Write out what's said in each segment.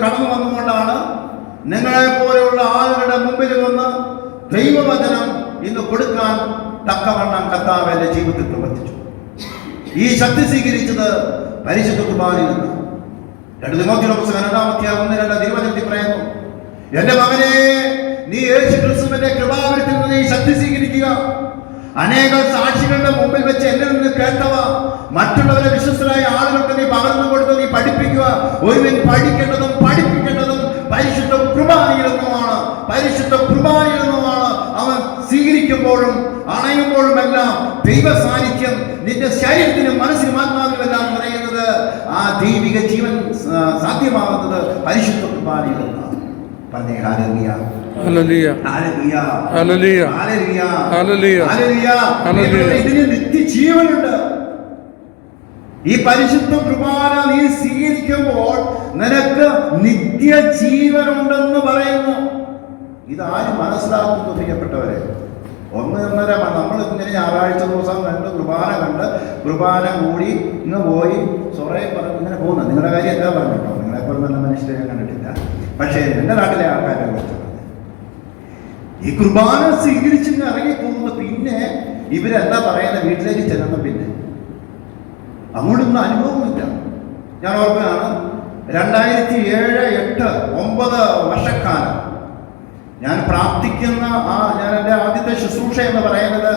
കടന്നു വന്നുകൊണ്ടാണ് നിങ്ങളെ പോലെയുള്ള ആളുകളുടെ മുമ്പിൽ വന്ന് ദൈവവചനം ഇന്ന് കൊടുക്കാൻ തക്കവണ്ണം കർത്താവ് എന്റെ ജീവിതത്തിൽ പ്രവർത്തിച്ചു. ഈ ശക്തി സ്വീകരിച്ചത് പരിശുദ്ധ കുർബാനയിൽ നിന്ന്. 2 തിമോഥെയോസ് പുസ്തകം 2-ാം അധ്യായം 1-2 തിരുവചനത്തിൽ പറയുന്നു, എന്റെ മകനെ, നീ യേശു ക്രിസ്തുവിന്റെ കൃപാവരത്തിൽ നിന്ന് ഈ ശക്തി സ്വീകരിക്കുക. അനേക സാക്ഷികളുടെ മുമ്പിൽ വെച്ച് എന്നിൽ നിന്ന് കേട്ടവ മറ്റുള്ളവരെ വിശ്വസ്തരായ ആളുകൾക്ക് നീ പകർന്നു കൊടുത്ത് നീ പഠിപ്പിക്കുക. ഒരുവൻ പഠിക്കേണ്ടതും പഠിപ്പിക്കേണ്ടതും പരിശുദ്ധ കുർബാനയിൽ നിന്നുമാണ്. പരിശുദ്ധ കുർബാനയിൽ നിന്നുമാണ് അവൻ സ്വീകരിക്കുമ്പോഴും അണയുമ്പോഴും എല്ലാം ദൈവ സാന്നിധ്യം നിന്റെ ശരീരത്തിനും മനസ്സിനും ആത്മാവിനും എല്ലാം നിറയുന്നത്. ആ ദൈവിക ജീവൻ സാധ്യമാകുന്നത് പരിശുദ്ധ കുർബാനയിൽ നിന്നാണ്. പറഞ്ഞേ hallelujah, hallelujah, hallelujah, hallelujah, hallelujah, hallelujah, hallelujah. ഇതിന് നിത്യജീവനുണ്ട്. ഈ പരിശുദ്ധ കുർബാന നീ സ്വീകരിക്കുമ്പോൾ നിനക്ക് നിത്യജീവനുണ്ടെന്ന് പറയുന്നു. ഇതാരും മനസ്സിലാക്കുന്നു പ്രിയപ്പെട്ടവരെ. 1-1.5 നമ്മൾ ഇങ്ങനെ ഞായറാഴ്ച ദിവസം കണ്ട് കുർബാന കണ്ട് കുർബാന കൂടി ഇങ്ങ് പോയി സൊറേ പറഞ്ഞ് ഇങ്ങനെ പോകുന്നത്. നിങ്ങളുടെ കാര്യം എന്താ പറഞ്ഞിട്ടോ, നിങ്ങളെപ്പോഴും നല്ല മനുഷ്യരെ കണ്ടിട്ടില്ല. പക്ഷേ എൻ്റെ നാട്ടിലെ ആൾക്കാരെ കുറിച്ച് ഈ കുർബാന സ്വീകരിച്ചിട്ട് ഇറങ്ങിപ്പോകുന്നത് പിന്നെ ഇവരെന്താ പറയുന്നത്, വീട്ടിലേക്ക് ചെല്ലുന്ന പിന്നെ അങ്ങോട്ടൊന്നും അനുഭവമില്ല. ഞാൻ ഓർമ്മയാണ് 2007, 8, 9 വർഷക്കാലം ഞാൻ പ്രാർത്ഥിക്കുന്ന ഞാൻ എൻ്റെ ആദ്യത്തെ ശുശ്രൂഷ എന്ന് പറയുന്നത്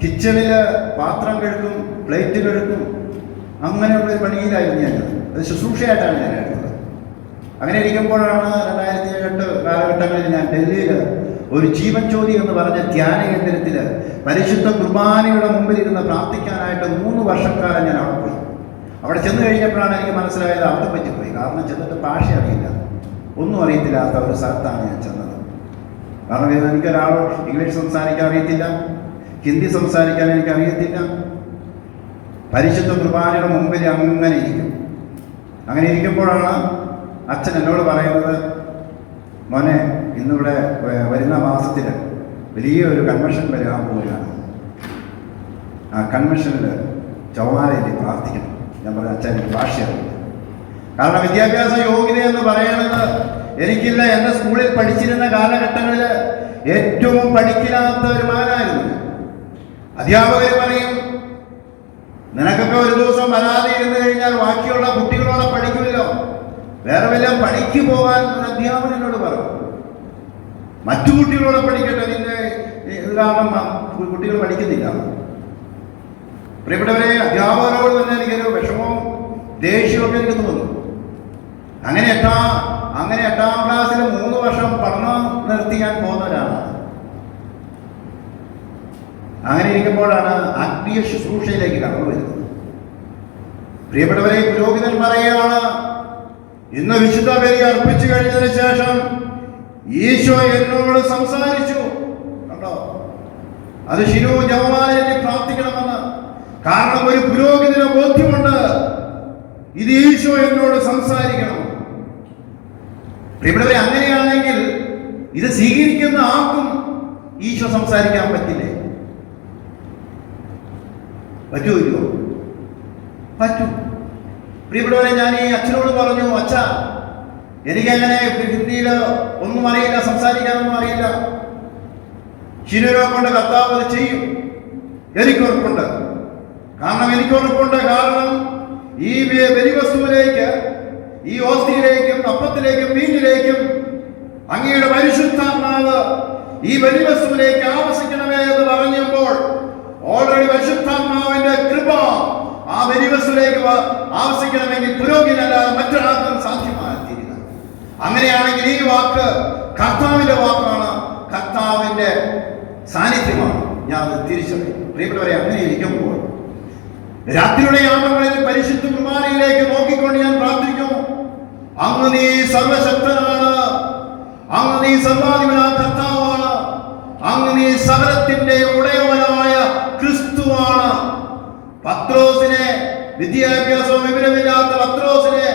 കിച്ചണിൽ പാത്രം കഴുകും, പ്ലേറ്റ് കഴുകും, അങ്ങനെയുള്ളൊരു പണിയിലായിരുന്നു ഞാൻ. അത് ശുശ്രൂഷയായിട്ടാണ് ഞാൻ എടുത്തത്. അങ്ങനെ ഇരിക്കുമ്പോഴാണ് 2007, 8 കാലഘട്ടങ്ങളിൽ ഞാൻ ഡൽഹിയിൽ ഒരു ജീവൻ ജ്യോതി എന്ന് പറഞ്ഞ ധ്യാന കേന്ദ്രത്തിൽ പരിശുദ്ധ കുർബാനയുടെ മുമ്പിൽ ഇരുന്ന് പ്രാർത്ഥിക്കാനായിട്ട് 3 വർഷക്കാലം ഞാൻ അവിടെ പോയി. അവിടെ ചെന്ന് കഴിഞ്ഞപ്പോഴാണ് എനിക്ക് മനസ്സിലായത് അവിടെ പറ്റിപ്പോയി. കാരണം ചെന്നിട്ട് ഭാഷ അറിയില്ല, ഒന്നും അറിയത്തില്ലാത്ത ഒരു സ്ഥലത്താണ് ഞാൻ ചെന്നത്. കാരണം എനിക്കൊരാൾ ഇംഗ്ലീഷ് സംസാരിക്കാൻ അറിയത്തില്ല, ഹിന്ദി സംസാരിക്കാൻ എനിക്കറിയത്തില്ല. പരിശുദ്ധ കുർബാനയുടെ മുമ്പിൽ അങ്ങനെ ഇരിക്കും. അങ്ങനെ ഇരിക്കുമ്പോഴാണ് അച്ഛൻ എന്നോട് പറയുന്നത്, മോനെ, ഇന്നിവിടെ വരുന്ന മാസത്തിൽ വലിയൊരു കൺവെൻഷൻ വരാൻ പോവുകയാണ്. ആ കൺവെൻഷനിൽ ചൊവ്വാലയിൽ പ്രാർത്ഥിക്കണം. ഞാൻ പറഞ്ഞ അച്ഛൻ എനിക്ക് ഭാഷ അറിയില്ല. കാരണം വിദ്യാഭ്യാസ യോഗ്യത എന്ന് പറയുന്നത് എനിക്കില്ല. എൻ്റെ സ്കൂളിൽ പഠിച്ചിരുന്ന കാലഘട്ടങ്ങളിൽ ഏറ്റവും പഠിക്കാത്ത ഒരു മകനായിരുന്നു. അധ്യാപകർ പറയും, നിനക്കൊക്കെ ഒരു ദിവസം വരാതെ ഇരുന്ന് കഴിഞ്ഞാൽ ബാക്കിയുള്ള കുട്ടികളോടെ പഠിക്കുമല്ലോ, വേറെ വല്ലതും പണിക്ക് പോകാൻ ഒരു അധ്യാപകനോട് പറഞ്ഞു. മറ്റു കുട്ടികളോടെ പഠിക്കട്ടെ, നിന്റെ ഇത് കാരണം കുട്ടികൾ പഠിക്കുന്നില്ല. പ്രിയപ്പെട്ടവരെ, അധ്യാപകരോട് തന്നെ എനിക്കൊരു വിഷമവും ദേഷ്യമൊക്കെ എനിക്ക് തോന്നുന്നു. അങ്ങനെ 8ാം ക്ലാസ്സിൽ 3 വർഷം പഠനം നിർത്തി ഞാൻ പോകുന്നവരാണ്. അങ്ങനെ ഇരിക്കുമ്പോഴാണ് ആത്മീയ ശുശ്രൂഷയിലേക്ക് കടന്നു വരുന്നത്. പ്രിയപ്പെട്ടവരെ, പുരോഹിതൻ പറയുകയാണ്, ഇന്ന് വിശുദ്ധ ബലി അർപ്പിച്ചു കഴിഞ്ഞതിന് ശേഷം ഈശോ എന്നോട് സംസാരിച്ചു. കണ്ടോ, അത് ശിരോ ജപമാലയിൽ പ്രാർത്ഥിക്കണമെന്ന്. കാരണം ഒരു പുരോഹിതന് ബോധ്യമുണ്ട്, ഇത് ഈശോ എന്നോട് സംസാരിക്കണം. ഇവിടെ അങ്ങനെയാണെങ്കിൽ ഇത് സ്വീകരിക്കുന്ന ആർക്കും ഈശോ സംസാരിക്കാൻ പറ്റില്ലേ? പറ്റുമല്ലോ, പറ്റും. പ്രിയപ്പെട്ടവരെ, ഞാൻ ഈ അച്ഛനോട് പറഞ്ഞു, അച്ഛ, എനിക്കങ്ങനെ ഹിന്ദിയിൽ ഒന്നും അറിയില്ല, സംസാരിക്കാനൊന്നും അറിയില്ല. ശിരൂരെ കൊണ്ട് കർത്താവ് അത് ചെയ്യും, എനിക്കുറപ്പുണ്ട്. കാരണം ഈ ബലിവസ്തുവിലേക്ക് ഈ ഓസ്തിയിലേക്കും അപ്പത്തിലേക്കും വീഞ്ഞിലേക്കും അങ്ങയുടെ പരിശുദ്ധാത്മാവ് ഈ ബലിവസ്തുവിലേക്ക് ആവസിക്കണമേ എന്ന് പറഞ്ഞപ്പോൾ ഓൾറെഡി പരിശുദ്ധാത്മാവിന്റെ കൃപ ആ ബലിവസ്തുവിലേക്ക് ആവസിക്കണമെങ്കിൽ പുരോഹിതനല്ലാതെ മറ്റൊരാൾക്കും സാധ്യമായിത്തീരുക. അങ്ങനെയാണെങ്കിൽ ഈ വാക്ക് കർത്താവിന്റെ വാക്കാണ്, കർത്താവിന്റെ സാന്നിധ്യമാണ്. ഞാൻ അത് തിരിച്ചറിയും. പ്രിയപ്പെട്ടവരെ, അങ്ങനെ ഇരിക്കുമ്പോൾ രാത്രിയുടെ യാമങ്ങളിൽ പരിശുദ്ധ കുർബാനയിലേക്ക് നോക്കിക്കൊണ്ട് ഞാൻ പ്രാർത്ഥിക്കുന്നു. അങ്ങ് നീ സർവശക്തനാണ്, അങ്ങ് നീ സർവാധിപനായ കർത്താവാണ്, അങ്ങ് നീ സകലത്തിന്റെ ഉടയവനായ ക്രിസ്തുവാണ്. പത്രോസിനെ, വിദ്യാഭ്യാസവും വിവരമില്ലാത്ത പത്രോസിനെ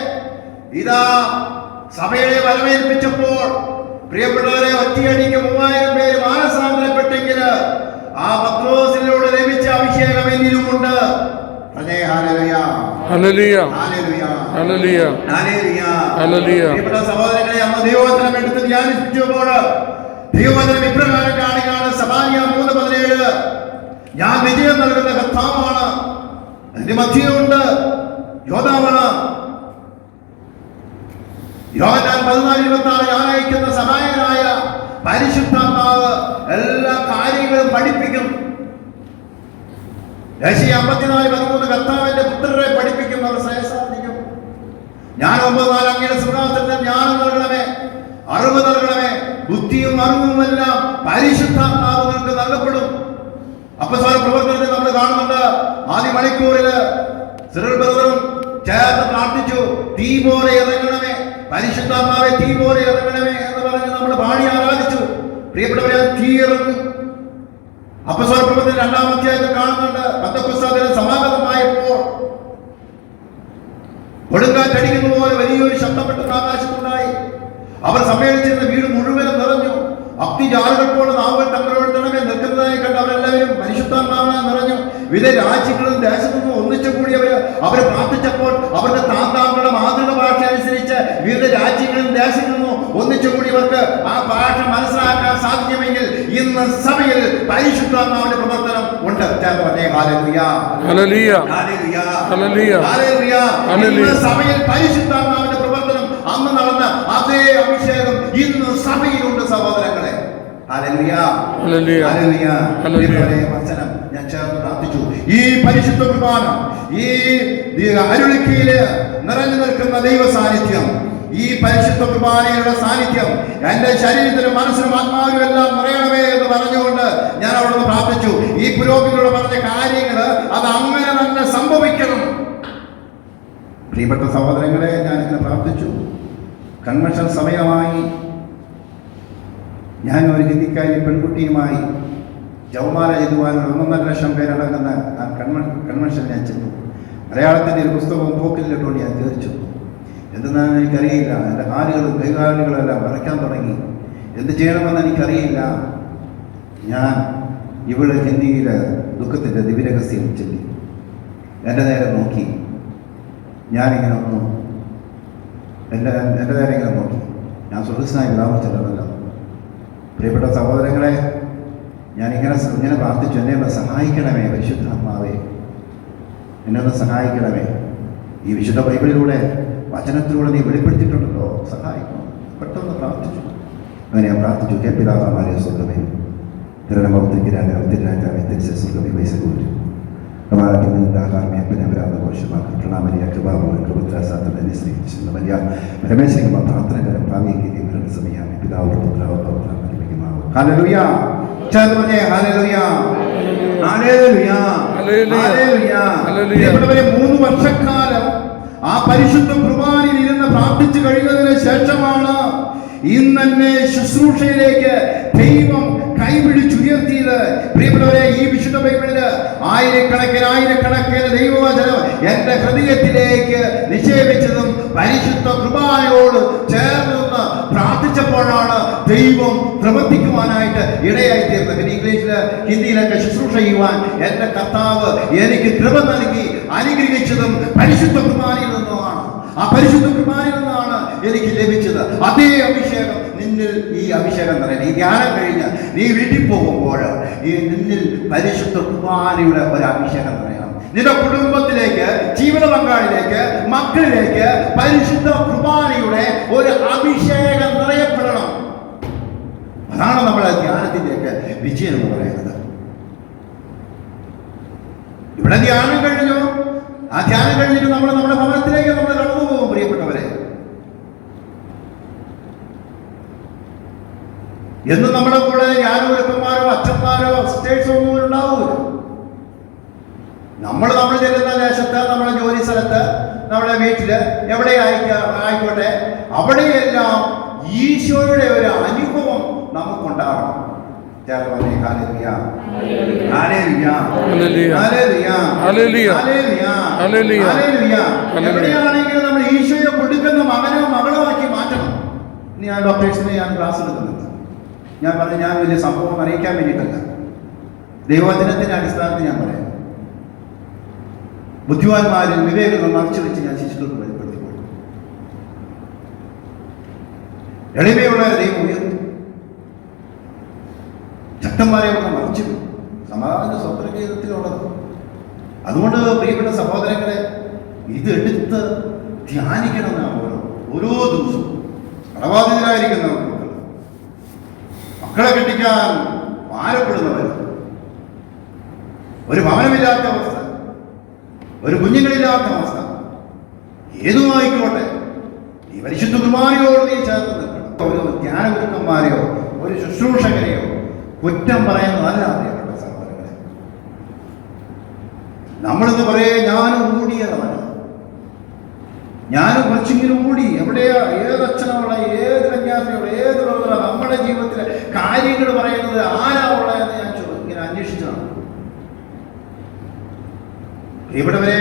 ഇതാ സഭയെ വരവേൽപ്പിച്ചപ്പോൾ പ്രിയപ്പെട്ടവരെ, ഒറ്റയടിക്ക് 3000 പേര് മാനസാന്തരപ്പെട്ടെങ്കിൽ ആ പത്രോസിലൂടെ ലഭിച്ച അഭിഷേകം എന്നിലുമുണ്ട്. പ്രിയപ്പെട്ട സഹോദരങ്ങളെ, അന്ന് ദൈവവചനം എടുത്ത് ധ്യാനിച്ചപ്പോൾ ദൈവവചനം ഇപ്രകാരം കാണുകയാണ്. സഭാനിയ 3:17 ഞാൻ വിജയം നൽകുന്ന കർത്താവാണ്, അതിന്റെ മധ്യമുണ്ട് യോദ്ധാവാണ്. യോഹന്നാൻ 14:26 ഞാൻ അയക്കുന്ന സഹായകനായ പരിശുദ്ധാത്മാവ് എല്ലാ കാര്യങ്ങളും പഠിപ്പിക്കും. യേശയ്യ 54:13 കർത്താവിന്റെ പുത്രരെ പഠിപ്പിക്കും, അവർ ശ്രേഷ്ഠാധികം. ഞാൻ 9:4 അങ്ങയുടെ സിംഹാസനത്തിൽ ജ്ഞാനം നൽകണമേ, അറിവ് നൽകണമേ, ബുദ്ധിയും അറിവും എല്ലാം പരിശുദ്ധാത്മാവ് നിങ്ങൾക്ക് നൽകപ്പെടും. അപ്പോസ്തല പ്രവർത്തനത്തിൽ നമ്മൾ കാണുന്നുണ്ട്, ആദ്യ മണിക്കൂറിൽ സിറിൽ ബ്രദറും ചേർന്ന് പ്രാർത്ഥിച്ചു, തീ പോലെ ഇറങ്ങണമേ, പരിശുദ്ധാത്മാവെ തീ പോലെ ഇറങ്ങണമേ എന്ന് പറഞ്ഞ് നമ്മൾ പാടി ആരാധിച്ചു. പ്രിയപ്പെട്ടവരെ, തീ ഇറങ്ങും. അപ്പോസ്തല പ്രവർത്തനം 2-ാം അധ്യായത്തിൽ കാണുന്നുണ്ട്, പെന്തക്കോസ്താദിന് സമാഗതമായപ്പോൾ കൊടുങ്കാറ്റടിക്കുന്ന പോലെ വലിയൊരു ശബ്ദം പെട്ടെന്ന് ആകാശത്തുണ്ടായി. അവർ സമ്മേളിച്ചിരുന്ന വീട് മുഴുവനും നിറഞ്ഞു. അഗ്നിജാലകൾ പോലെ നാവുകൾ തങ്ങളോട് തണമേ നിൽക്കുന്നതായി കണ്ട് അവരെല്ലാവരും പരിശുദ്ധാത്മാവിനാൽ നിറഞ്ഞു. വിവിധ രാജ്യങ്ങളും ദേശത്തു നിന്നും ഒന്നിച്ചു കൂടിയവര് അവർ പ്രാർത്ഥിച്ചപ്പോൾ അവരുടെ താന്താങ്ങളുടെ മാതൃക ഭാഷ അനുസരിച്ച് വിവിധ രാജ്യങ്ങളും ദേശത്തു നിന്നും ഒന്നിച്ചു കൂടിയവർക്ക് ആ ഭാഷ മനസ്സിലാക്കാൻ സാധിക്കുമെങ്കിൽ ഇന്ന് സഭയിൽ പരിശുദ്ധാത്മാവിന്റെ പ്രവർത്തനം ഉണ്ട്. സഭയിൽ പരിശുദ്ധാത്മാവിന്റെ പ്രവർത്തനം അന്ന് നടന്ന അതേ അഭിഷേകം ഇന്ന് സഭയിലുണ്ട് സഹോദരങ്ങളെ. വചനം ഞാൻ ചേർന്ന് പ്രാർത്ഥിച്ചു. ഈ പരിശുദ്ധ കുർബാന, ഈ അരുളിക്കയില് നിറഞ്ഞു നിൽക്കുന്ന ദൈവ സാന്നിധ്യം, ഈ പരിശുദ്ധ കുർബാനയുടെ സാന്നിധ്യം എന്റെ ശരീരത്തിലും മനസ്സിലും ആത്മാവിലും എല്ലാം നിറയണമേ എന്ന് പറഞ്ഞുകൊണ്ട് ഞാൻ അവിടുന്ന് പ്രാർത്ഥിച്ചു. ഈ പുരോഹിതരോട് പറഞ്ഞ കാര്യങ്ങൾ അത് അങ്ങനെ തന്നെ സംഭവിക്കണം. പ്രിയപ്പെട്ട സഹോദരങ്ങളെ, ഞാനിങ്ങനെ പ്രാർത്ഥിച്ചു. കൺവെൻഷൻ സമയമായി ഞാൻ ഒരു ഹിന്ദിക്കാരി പെൺകുട്ടിയുമായി ജവമാല എഴുതുവാൻ 1.5 ലക്ഷം പേരടങ്ങുന്ന ആ കൺവെൻഷൻ ഞാൻ ചെന്നു. മലയാളത്തിൻ്റെ ഒരു പുസ്തകവും പോക്കറ്റിലിട്ടുകൊണ്ട് ഞാൻ തീർച്ചു. എന്തെന്നാണെന്ന് എനിക്കറിയില്ല. എൻ്റെ കാലുകളും കൈകാലുകളെല്ലാം വരയ്ക്കാൻ തുടങ്ങി. എന്ത് ചെയ്യണമെന്ന് എനിക്കറിയില്ല. ഞാൻ ഇവിടെ ഹിന്ദിയിലെ ദുഃഖത്തിൻ്റെ ദിവ്യരഹസ്യം ചൊല്ലി. എൻ്റെ നേരെ നോക്കി. ഞാനിങ്ങനെ ഒന്നു എൻ്റെ നേരെ ഇങ്ങനെ നോക്കി. ഞാൻ സുഹൃത്തിനായി വിരാമർച്ചല്ലോ. പ്രിയപ്പെട്ട സഹോദരങ്ങളെ, ഞാനിങ്ങനെ പ്രാർത്ഥിച്ചു, എന്നെ ഒന്ന് സഹായിക്കണമേ പരിശുദ്ധാത്മാവേ, എന്നെ ഒന്ന് സഹായിക്കണമേ. ഈ വിശുദ്ധ ബൈബിളിലൂടെ വചനത്തിലൂടെ നീ വെളിപ്പെടുത്തിയിട്ടുണ്ടല്ലോ, സഹായിക്കണം. പെട്ടെന്ന് പ്രാർത്ഥിച്ചു. അങ്ങനെ ഞാൻ പ്രാർത്ഥിച്ചു. കെ പിതാവായ സ്വർഗ്ഗമേ, തിരുനാമത്തിരാജാവേ, തിരിച്ച സ്വർഗ്ഗമേ വൈസകൂരി രമേശിക്കുമ്പോൾ പ്രാർത്ഥനകരം ഭാവിയെ സമയം പിതാവ് ഹല്ലേലൂയ. ചേർന്ന് ഹല്ലേലൂയ, ഹല്ലേലൂയ, ഹല്ലേലൂയ. പ്രിയപ്പെട്ടവരെ, 3 വർഷക്കാലം ആ പരിശുദ്ധ കുർബാനയിൽ ഇരുന്ന് പ്രാർത്ഥിച്ചു കഴിഞ്ഞതിന് ശേഷമാണ് ഇന്നെ ശുശ്രൂഷയിലേക്ക് ദൈവം കൈപിടിച്ചുയർത്തിയത്. പ്രിയപ്പെട്ടവരെ, ഈ വിശുദ്ധ ബൈബിളില് ആയിരക്കണക്കിന് ദൈവവചനം എന്റെ ഹൃദയത്തിലേക്ക് നിക്ഷേപിച്ചതും പരിശുദ്ധ കുർബാനയോട് ചേർന്ന് നിന്ന് പ്രാർത്ഥിച്ചപ്പോഴാണ് ദൈവം പ്രവർത്തിക്കുവാനായിട്ട് ഇടയായിത്തീർന്നത്. പിന്നെ ഇംഗ്ലീഷില് ഹിന്ദിയിലൊക്കെ ശുശ്രൂഷ ചെയ്യുവാൻ എന്റെ കർത്താവ് എനിക്ക് കൃപ നൽകി അനുഗ്രഹിച്ചതും പരിശുദ്ധ കുർബാനയിൽ നിന്നുമാണ്. ആ പരിശുദ്ധ കുർബാനയിൽ നിന്നാണ് എനിക്ക് ലഭിച്ചത്. അതേ അഭിഷേകം നിന്നിൽ, ഈ അഭിഷേകം നിറയണം. ഈ ധ്യാനം കഴിഞ്ഞ് നീ വീട്ടിൽ പോകുമ്പോൾ ഈ നിന്നിൽ പരിശുദ്ധ കുർബാനയുടെ ഒരു അഭിഷേകം നിറയണം. നിന്റെ കുടുംബത്തിലേക്ക്, ജീവിത പങ്കാളിലേക്ക്, മക്കളിലേക്ക് പരിശുദ്ധ കുർബാനയുടെ ഒരു അഭിഷേകം നിറയപ്പെടണം. അതാണ് നമ്മുടെ ധ്യാനത്തിന്റെയൊക്കെ വിജയം എന്ന് പറയുന്നത്. ഇവിടെ ധ്യാനം കഴിഞ്ഞു. ആ ധ്യാനം കഴിഞ്ഞിട്ട് നമ്മൾ നമ്മുടെ ഭവനത്തിലേക്ക് നമ്മൾ കടന്നു പോകും. പ്രിയപ്പെട്ടവരെ, എന്നും നമ്മുടെ കൂടെ ജ്ഞാനഗുരുക്കന്മാരോ അച്ഛന്മാരോ സിസ്റ്റേഴ്സോ ഒന്നും ഉണ്ടാവൂല. നമ്മൾ ചെല്ലുന്ന ദേശത്ത്, നമ്മുടെ ജോലി സ്ഥലത്ത്, നമ്മുടെ വീട്ടില്, എവിടെ ആയിക്കോട്ടെ, അവിടെയെല്ലാം ഈശോയുടെ ഒരു അനുഭവം നമുക്കുണ്ടാകണം. എവിടെയാണെങ്കിലും നമ്മൾ ഈശോയെ കൊടുക്കുന്ന മകനോ മകളോ ആക്കി മാറ്റണം. ഞാൻ ഡോക്ടേഴ്സിനെ ക്ലാസ് എടുക്കുന്നുണ്ട്. ഞാൻ പറഞ്ഞു, ഞാൻ വലിയ സംഭവം അറിയിക്കാൻ വേണ്ടിയിട്ടല്ല, ദൈവവചനത്തിന്റെ അടിസ്ഥാനത്തിൽ ഞാൻ പറയാം. ബുദ്ധിമാന്മാരിൽ വിവേകം മറച്ചു വെച്ച് ഞാൻ ശിശുക്കൾക്ക് വെളിപ്പെടുത്തി കൊടുക്കും. എളിമയുള്ള ദൈവം ഉയർത്തും, ശക്തന്മാരെ ഒന്ന് മറച്ചു. സമാധാന സ്വപ്നഗീതത്തിലുള്ളത്. അതുകൊണ്ട് പ്രിയപ്പെട്ട സഹോദരങ്ങളെ, ഇത് എടുത്ത് ധ്യാനിക്കണമെന്നാണ് ഓരോ ദിവസവും. കടബാധിതരായിരിക്കുന്ന മക്കളെ കെട്ടിക്കാൻ ഭാരപ്പെടുന്നവർ, ഒരു ഭവനമില്ലാത്ത അവസ്ഥ, ഒരു കുഞ്ഞുങ്ങളില്ലാത്ത അവസ്ഥ, ഏതുമായിക്കോട്ടെ, ഈ പരിശുദ്ധ കുർബാനയോട് നീ ചേർന്ന് നിൽക്കണം. ഒരു ധ്യാനഗുരുക്കന്മാരെയോ ഒരു ശുശ്രൂഷകരെയോ കുറ്റം പറയുന്നതല്ല പ്രിയപ്പെട്ട സഹോദരങ്ങളെ. നമ്മളിന്ന് പറയേ, ഞാനും ഓടിയതാണ്, ഞാനും കുറച്ചെങ്കിലും ഓടി. എവിടെയാ, ഏത് അച്ഛനുള്ള, ഏത് കന്യാസ്ത്രീയുള്ള, ഏത് നമ്മുടെ ജീവിതത്തിലെ കാര്യങ്ങൾ പറയുന്നത് ആരാ ഉള്ളതെന്ന് ഞാൻ ഇങ്ങനെ അന്വേഷിച്ചതാണ്. ഇവിടെവരെ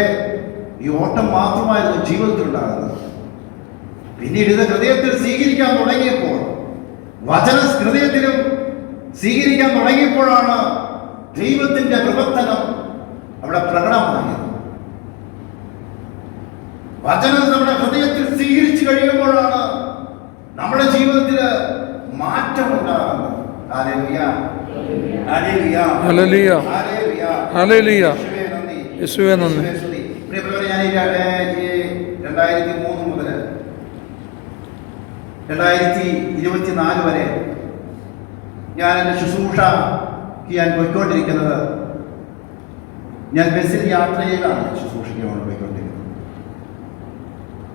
ഈ ഓട്ടം മാത്രമായിരുന്നു ജീവിതത്തിൽ ഉണ്ടാകുന്നത്. പിന്നീട് ഇത് ഹൃദയത്തിൽ സ്വീകരിക്കാൻ തുടങ്ങിയപ്പോൾ, വചന ഹൃദയത്തിലും സ്വീകരിക്കാൻ തുടങ്ങിയപ്പോഴാണ് ദൈവത്തിന്റെ പ്രവർത്തനം അവിടെ പ്രകടമായത്. വചനം നമ്മുടെ ഹൃദയത്തിൽ സ്വീകരിച്ചു കഴിയുമ്പോഴാണ് നമ്മുടെ ജീവിതത്തിൽ മാറ്റം ഉണ്ടാകുന്നത്. Hallelujah, hallelujah, hallelujah, hallelujah. യേശുവേ നന്ദി. പ്രിയപ്പെട്ടവരെ, ഞാൻ 2003 മുതൽ 2024 വരെ ഞാൻ എൻ്റെ ശുശ്രൂഷയ്ക്ക് ഞാൻ പോയിക്കൊണ്ടിരിക്കുന്നത്, ഞാൻ ബസ്സിൽ യാത്ര ചെയ്താണ് ശുശ്രൂഷയ്ക്ക് പോയിക്കൊണ്ടിരിക്കുന്നത്.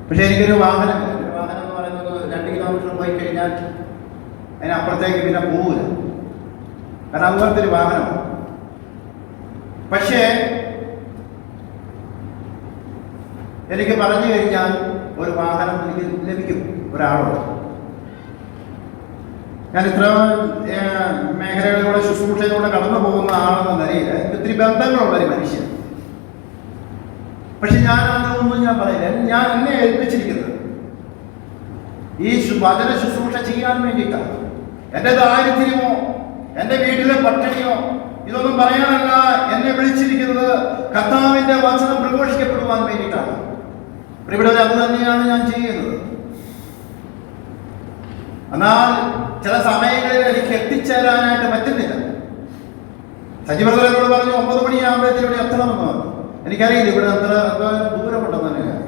പക്ഷെ എനിക്കൊരു വാഹനം എന്ന് പറയുന്നത് 2 കിലോമീറ്റർ പോയി കഴിഞ്ഞാൽ അതിനപ്പുറത്തേക്ക് പിന്നെ പോവില്ല. കാരണം അതുപോലത്തെ ഒരു വാഹനമാണ്. പക്ഷേ എനിക്ക് പറഞ്ഞു കഴിഞ്ഞാൽ ഒരു വാഹനം എനിക്ക് ലഭിക്കും, ഒരാളോട്. ഞാൻ ഇത്ര മേഖലകളിലൂടെ ശുശ്രൂഷയിലൂടെ കടന്നു പോകുന്ന ആളെന്ന നിലയിൽ എനിക്ക് ഒത്തിരി ബന്ധങ്ങളുള്ള ഒരു മനുഷ്യൻ. പക്ഷെ ഞാൻ അതൊന്നും ഞാൻ പറയില്ല. ഞാൻ എന്നെ ഏൽപ്പിച്ചിരിക്കുന്നത് ഈ വചന ശുശ്രൂഷ ചെയ്യാൻ വേണ്ടിയിട്ടാണ്. എൻ്റെ ദാരിദ്ര്യമോ എൻ്റെ വീട്ടിലെ പട്ടിണിയോ ഇതൊന്നും പറയാനല്ല എന്നെ വിളിച്ചിരിക്കുന്നത്. കർത്താവിന്റെ വചനം പ്രഘോഷിക്കപ്പെടുവാൻ വേണ്ടിയിട്ടാണ്. ഇവിടെ അത് തന്നെയാണ് ഞാൻ ചെയ്യുന്നത്. എന്നാൽ ചില സമയങ്ങളിൽ എനിക്ക് എത്തിച്ചേരാനായിട്ട് പറ്റുന്നില്ല. സജീവ്രതയോട് പറഞ്ഞു 9 മണിയാകുമ്പോഴത്തേക്കും ഇവിടെ എത്തണമെന്ന് പറഞ്ഞു. എനിക്കറിയില്ല ഇവിടെ അത്ര ദൂരമുണ്ടെന്ന് തന്നെയാണ്.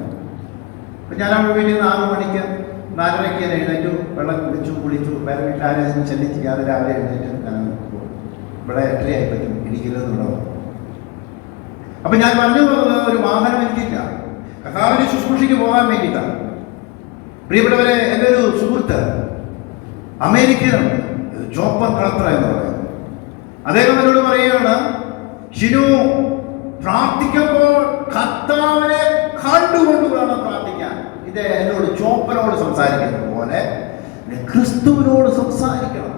അപ്പം ഞാൻ അവിടെ വീട്ടിൽ നിന്ന് 6 മണിക്ക് 4:30 എഴുന്നേറ്റു, വെള്ളം കുടിച്ചു, കുളിച്ചു, വേറെ വീട്ടാരും ചെല്ലി ചെയ്യാതെ രാവിലെ എഴുന്നേറ്റ് ഞാൻ ഇവിടെ 8:30 പറ്റും ഇടിക്കില്ലെന്നുള്ള. അപ്പം ഞാൻ പറഞ്ഞു പോകുന്നത് ഒരു വാഹനം എനിക്കില്ല, കർത്താവിന്റെ ശുശ്രൂഷയ്ക്ക് പോകാൻ വേണ്ടിയിട്ടാണ്. പ്രിയപ്പെട്ടവരെ, എൻ്റെ ഒരു സുഹൃത്ത് അമേരിക്കയിലുണ്ട്, ജോപ്പർ കളത്ര എന്ന് പറയുന്നത്. അദ്ദേഹം എന്നോട് പറയുകയാണ്, ഷിനു, പ്രാർത്ഥിക്കുമ്പോൾ കർത്താവിനെ കണ്ടുകൊണ്ട് വേണം പ്രാർത്ഥിക്കാൻ. ഇത് എന്നോട് ജോപ്പനോട് സംസാരിക്കുന്നത് പോലെ ക്രിസ്തുവിനോട് സംസാരിക്കണം.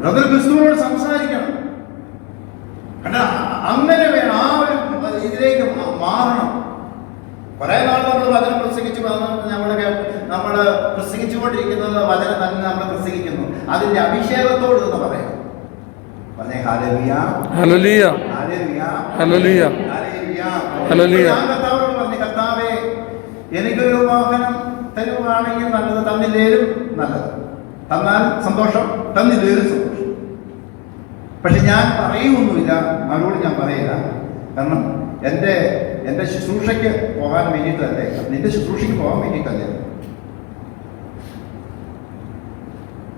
ബ്രദർ, ക്രിസ്തുവിനോട് സംസാരിക്കണം. കാരണം അങ്ങനെ വേണം, ആ ഒരു ഇതിലേക്ക് മാറണം. കുറെ നാൾ നമ്മൾ വചനം പ്രസംഗിച്ചു നമ്മൾ പ്രസംഗിച്ചുകൊണ്ടിരിക്കുന്നത് വചനം തന്നെ നമ്മൾ പ്രസംഗിക്കുന്നു. അതിന്റെ അഭിഷേകത്തോട് എന്ന് പറയാം. പറഞ്ഞേ ഹല്ലേലൂയ, ഹല്ലേലൂയ, ഹല്ലേലൂയ, ഹല്ലേലൂയ. കർത്താവോട് പറഞ്ഞു, കർത്താവേ, എനിക്കൊരു വാഹനം തരുവാണെങ്കിൽ നല്ലത്, തന്നില്ലേലും നല്ലത്. തന്നാൽ സന്തോഷം, തന്നില്ലേലും സന്തോഷം. പക്ഷെ ഞാൻ പറയുമൊന്നുമില്ല, അവരോട് ഞാൻ പറയില്ല. കാരണം എൻ്റെ ശുശ്രൂഷയ്ക്ക് പോകാൻ വേണ്ടിയിട്ടല്ലേ, നിന്റെ ശുശ്രൂഷയ്ക്ക് പോകാൻ വേണ്ടിയിട്ടല്ലേ.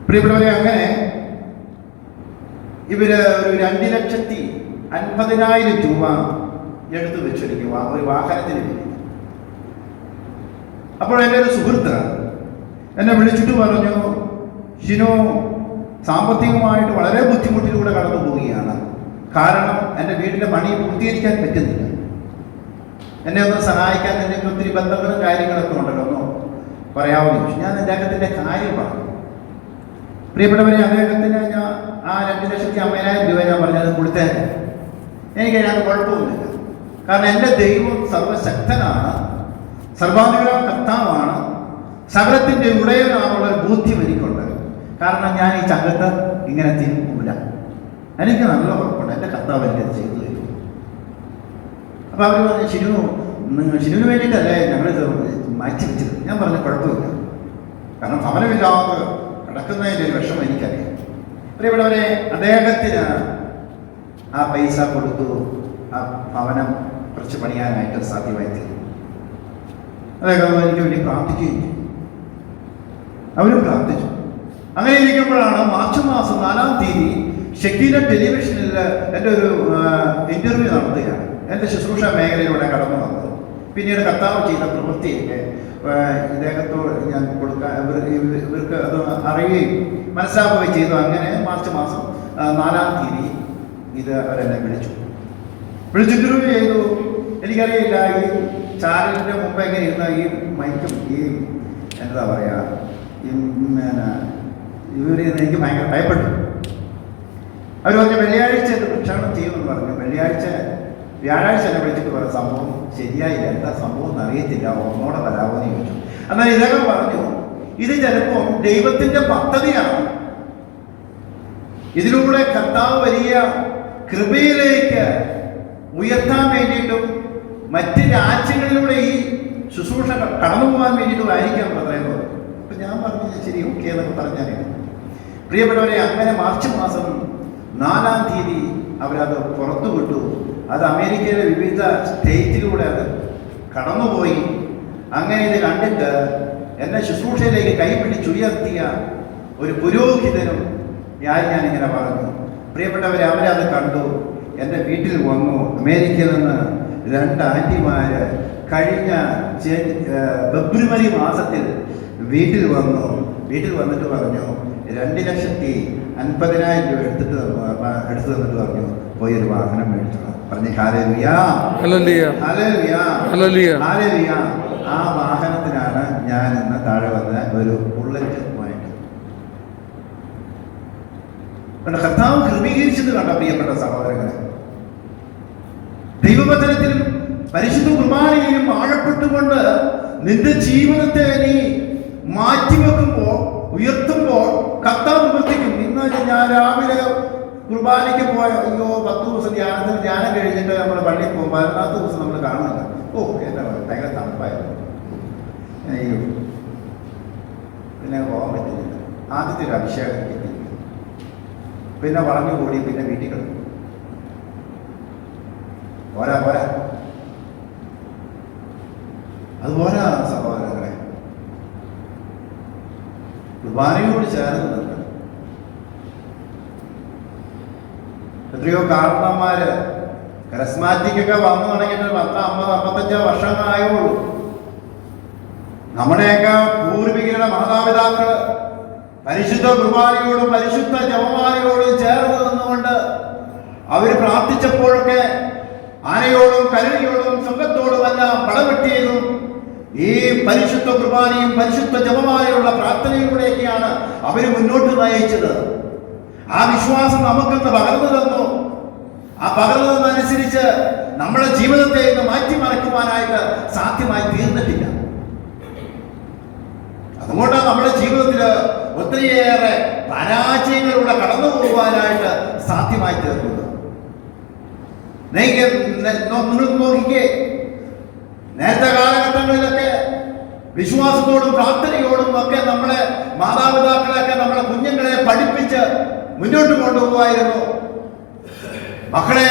പ്രിയപ്പെട്ടവരെ, അങ്ങനെ ഇവര് ഒരു 2,50,000 രൂപ എടുത്തു വെച്ചൊരിക്കുക ഒരു വാഹനത്തിന് വേണ്ടി. അപ്പോൾ എൻ്റെ ഒരു സുഹൃത്ത് എന്നെ വിളിച്ചിട്ട് പറഞ്ഞു, ഷിനു, സാമ്പത്തികമായിട്ട് വളരെ ബുദ്ധിമുട്ടിലൂടെ കടന്നു പോവുകയാണ്. കാരണം എൻ്റെ വീടിൻ്റെ പണി പൂർത്തീകരിക്കാൻ പറ്റുന്നില്ല. എന്നെ ഒന്ന് സഹായിക്കാൻ എനിക്ക് ഒത്തിരി ബന്ധങ്ങളും കാര്യങ്ങളൊക്കെ ഉണ്ടല്ലോ, ഒന്നോ പറയാമെന്ന് ചോദിച്ചു. ഞാൻ അദ്ദേഹത്തിൻ്റെ കാര്യം പറഞ്ഞു. പ്രിയപ്പെട്ടവരെ, അദ്ദേഹത്തിന് ഞാൻ ആ 2,50,000 രൂപ ഞാൻ പറഞ്ഞത് കൊടുത്തേ. എനിക്കതിനകത്ത് കുഴപ്പമൊന്നുമില്ല. കാരണം എൻ്റെ ദൈവം സർവശക്തനാണ്, സർവാധികാര കർത്താവാണ്, സകലത്തിൻ്റെ ഉടയനാണുള്ളൊരു ബോധ്യം എനിക്കുണ്ട്. കാരണം ഞാൻ ഈ ചങ്കത്ത് ഇങ്ങനെ തിരിക്കൂല. എനിക്ക് നല്ല ഉറപ്പുണ്ട് എൻ്റെ കർത്താവ് എനിക്കത് ചെയ്തു തരും. അപ്പോൾ അവർ പറഞ്ഞു, ഷിനുവിന് വേണ്ടിയിട്ടല്ലേ ഞങ്ങളിത് മാറ്റി വെച്ചത്. ഞാൻ പറഞ്ഞു, കുഴപ്പമില്ല. കാരണം ഭവനമില്ലാതെ കിടക്കുന്നതിൻ്റെ ഒരു വിഷമം എനിക്കറിയാം. പ്രിയപ്പെട്ടവരെ, അദ്ദേഹത്തിന് ആ പൈസ കൊടുത്തു. ആ ഭവനം കുറച്ച് പണിയാനായിട്ട് സാധ്യമായി തീർന്നു. അദ്ദേഹം എനിക്ക് വേണ്ടി പ്രാർത്ഥിക്കുകയും ചെയ്തു. അവരും പ്രാർത്ഥിച്ചു. അങ്ങനെ ഇരിക്കുമ്പോഴാണ് മാർച്ച് മാസം 4-ാം തീയതി ഷക്കീല ടെലിവിഷനിൽ എൻ്റെ ഒരു ഇൻ്റർവ്യൂ നടത്തുകയാണ്. എൻ്റെ ശുശ്രൂഷ മേഖലയിലൂടെ കടന്നു വന്നത്. പിന്നീട് കർത്താവ് ചെയ്ത പ്രവൃത്തിയൊക്കെ ഇദ്ദേഹത്തോട് ഞാൻ കൊടുക്കാൻ ഇവർക്ക് അത് അറിയുകയും മനസ്സിലാക്കുകയും ചെയ്തു. അങ്ങനെ മാർച്ച് മാസം 4-ാം തീയതി ഇത് അവരെന്നെ വിളിച്ചു ഇൻ്റർവ്യൂ ചെയ്തു. എനിക്കറിയില്ല, ഈ ചാനലിൻ്റെ മുമ്പ് എങ്ങനെ ഇരുന്ന ഈ മൈക്കും ഈ എന്താ പറയുക, ഇവർ എനിക്ക് ഭയങ്കര ഭയപ്പെട്ടു. അവർ പറഞ്ഞ വെള്ളിയാഴ്ച ഇത് പ്രക്ഷേപണം ചെയ്യുമെന്ന് പറഞ്ഞു. വ്യാഴാഴ്ച എന്നെ വിളിച്ചിട്ട് പറഞ്ഞ സംഭവം ശരിയായില്ല, എന്താ സംഭവം എന്ന് അറിയത്തില്ല, ഒന്നോടെ വരാമെന്ന് ചോദിച്ചു. എന്നാൽ ഇദ്ദേഹം പറഞ്ഞു, ഇത് ചിലപ്പോൾ ദൈവത്തിൻ്റെ പദ്ധതിയാണ്. ഇതിലൂടെ കർത്താവ് വലിയ കൃപയിലേക്ക് ഉയർത്താൻ വേണ്ടിയിട്ടും മറ്റ് രാജ്യങ്ങളിലൂടെ ഈ ശുശ്രൂഷ കടന്നു പോകാൻ വേണ്ടിയിട്ടും ആയിരിക്കാം പറയുന്നത്. അപ്പം ഞാൻ പറഞ്ഞു, ശരി, ഓക്കെ എന്നൊക്കെ പറഞ്ഞാൽ. പ്രിയപ്പെട്ടവരെ, അങ്ങനെ മാർച്ച് മാസം 4-ാം തീയതി അവരത് പുറത്തു വിട്ടു. അത് അമേരിക്കയിലെ വിവിധ സ്റ്റേറ്റിലൂടെ അത് കടന്നുപോയി. അങ്ങനെ ഇത് കണ്ടിട്ട് എന്നെ ശുശ്രൂഷയിലേക്ക് കൈപിടിച്ചുയർത്തിയ ഒരു പുരോഹിതനും ഞാനിങ്ങനെ പറഞ്ഞു. പ്രിയപ്പെട്ടവരെ, അവരത് കണ്ടു. എൻ്റെ വീട്ടിൽ വന്നു. അമേരിക്കയിൽ നിന്ന് 2 ആൻറ്റിമാർ കഴിഞ്ഞ ഫെബ്രുവരി മാസത്തിൽ വീട്ടിൽ വന്നു. വീട്ടിൽ വന്നിട്ട് പറഞ്ഞു, 2,50,000 രൂപ എടുത്തു തന്നിട്ട് പറഞ്ഞു, പോയി ഒരു വാഹനം മേടിച്ചു. പറഞ്ഞു, ഹല്ലേലൂയ, ഹല്ലേലൂയ, ഹല്ലേലൂയ, ഹല്ലേലൂയ. ആ വാഹനത്തിനാണ് ഞാൻ ഇന്ന് താഴെ വന്ന ഒരു ബുള്ളറ്റ് വാങ്ങിയത്. കർത്താവ് ക്രമീകരിച്ചത് കണ്ട പ്രിയപ്പെട്ട സഹോദരങ്ങളെ, ദൈവവചനത്തിലും പരിശുദ്ധ കുർബാനയിലും ആഴപ്പെട്ടുകൊണ്ട് നിന്റെ ജീവിതത്തെ നീ മാറ്റിവെക്കുമ്പോൾ, ഉയർത്തുമ്പോൾ കർത്താവ് നിവർത്തിക്കും. ഇന്ന് ഞാൻ രാവിലെ കുർബാനയ്ക്ക് പോയ 10 ദിവസം ധ്യാനം കഴിഞ്ഞിട്ട് നമ്മൾ പള്ളിയിൽ പോകും. 14ാമത്തെ ദിവസം നമ്മൾ കാണുന്നില്ല. എന്താ പറയുക, ഭയങ്കര തണുപ്പായിരുന്നു. പിന്നെ പോകാൻ പറ്റുന്നില്ല. ആദ്യത്തെ ഒരു അഭിഷേകം കിട്ടി. പിന്നെ പറഞ്ഞു കൂടി, പിന്നെ വീട്ടിൽ കിടന്നു. പോരാ അതുപോരാ സഹോദരങ്ങളെ, കുർബാനയോട് ചേർന്ന് നിൽക്കണം. എത്രയോ കാരണന്മാര് കരസ്മാറ്റിക്കൊക്കെ വന്നു തുടങ്ങിയിട്ട് 10-50-55 വർഷങ്ങളായുള്ളൂ. നമ്മുടെയൊക്കെ പൂർവികരുടെ മാതാപിതാക്കള് പരിശുദ്ധ കുർബാനയോടും പരിശുദ്ധ ജപമാലയോടും ചേർന്ന് നിന്നുകൊണ്ട് അവർ പ്രാർത്ഥിച്ചപ്പോഴൊക്കെ ആനയോടും കരടിയോടും സംഘത്തോടുമെല്ലാം പടവെട്ടിയതും ഈ പരിശുദ്ധ കുർബാനയും പരിശുദ്ധ ജപമാലയുള്ള പ്രാർത്ഥനയിലൂടെയൊക്കെയാണ് അവർ മുന്നോട്ട് നയിച്ചത്. ആ വിശ്വാസം നമുക്കിന്ന് പകർന്നു തന്നു. ആ പകർന്നു തന്നനുസരിച്ച് നമ്മുടെ ജീവിതത്തെ ഇന്ന് മാറ്റിമറിക്കുവാനായിട്ട് സാധ്യമായി തീർന്നിട്ടില്ല. അതുകൊണ്ടാണ് നമ്മുടെ ജീവിതത്തിൽ ഒത്തിരിയേറെ പരാജയങ്ങളിലൂടെ കടന്നു പോകുവാനായിട്ട് സാധ്യമായി തീർന്നത്. നിങ്ങൾ നോക്കിക്കേ, നേരത്തെ കാലഘട്ടങ്ങളിലൊക്കെ വിശ്വാസത്തോടും പ്രാർത്ഥനയോടും ഒക്കെ നമ്മളെ മാതാപിതാക്കളെയൊക്കെ നമ്മളെ കുഞ്ഞുങ്ങളെ പഠിപ്പിച്ച് മുന്നോട്ട് കൊണ്ടുപോകുമായിരുന്നു. മക്കളെ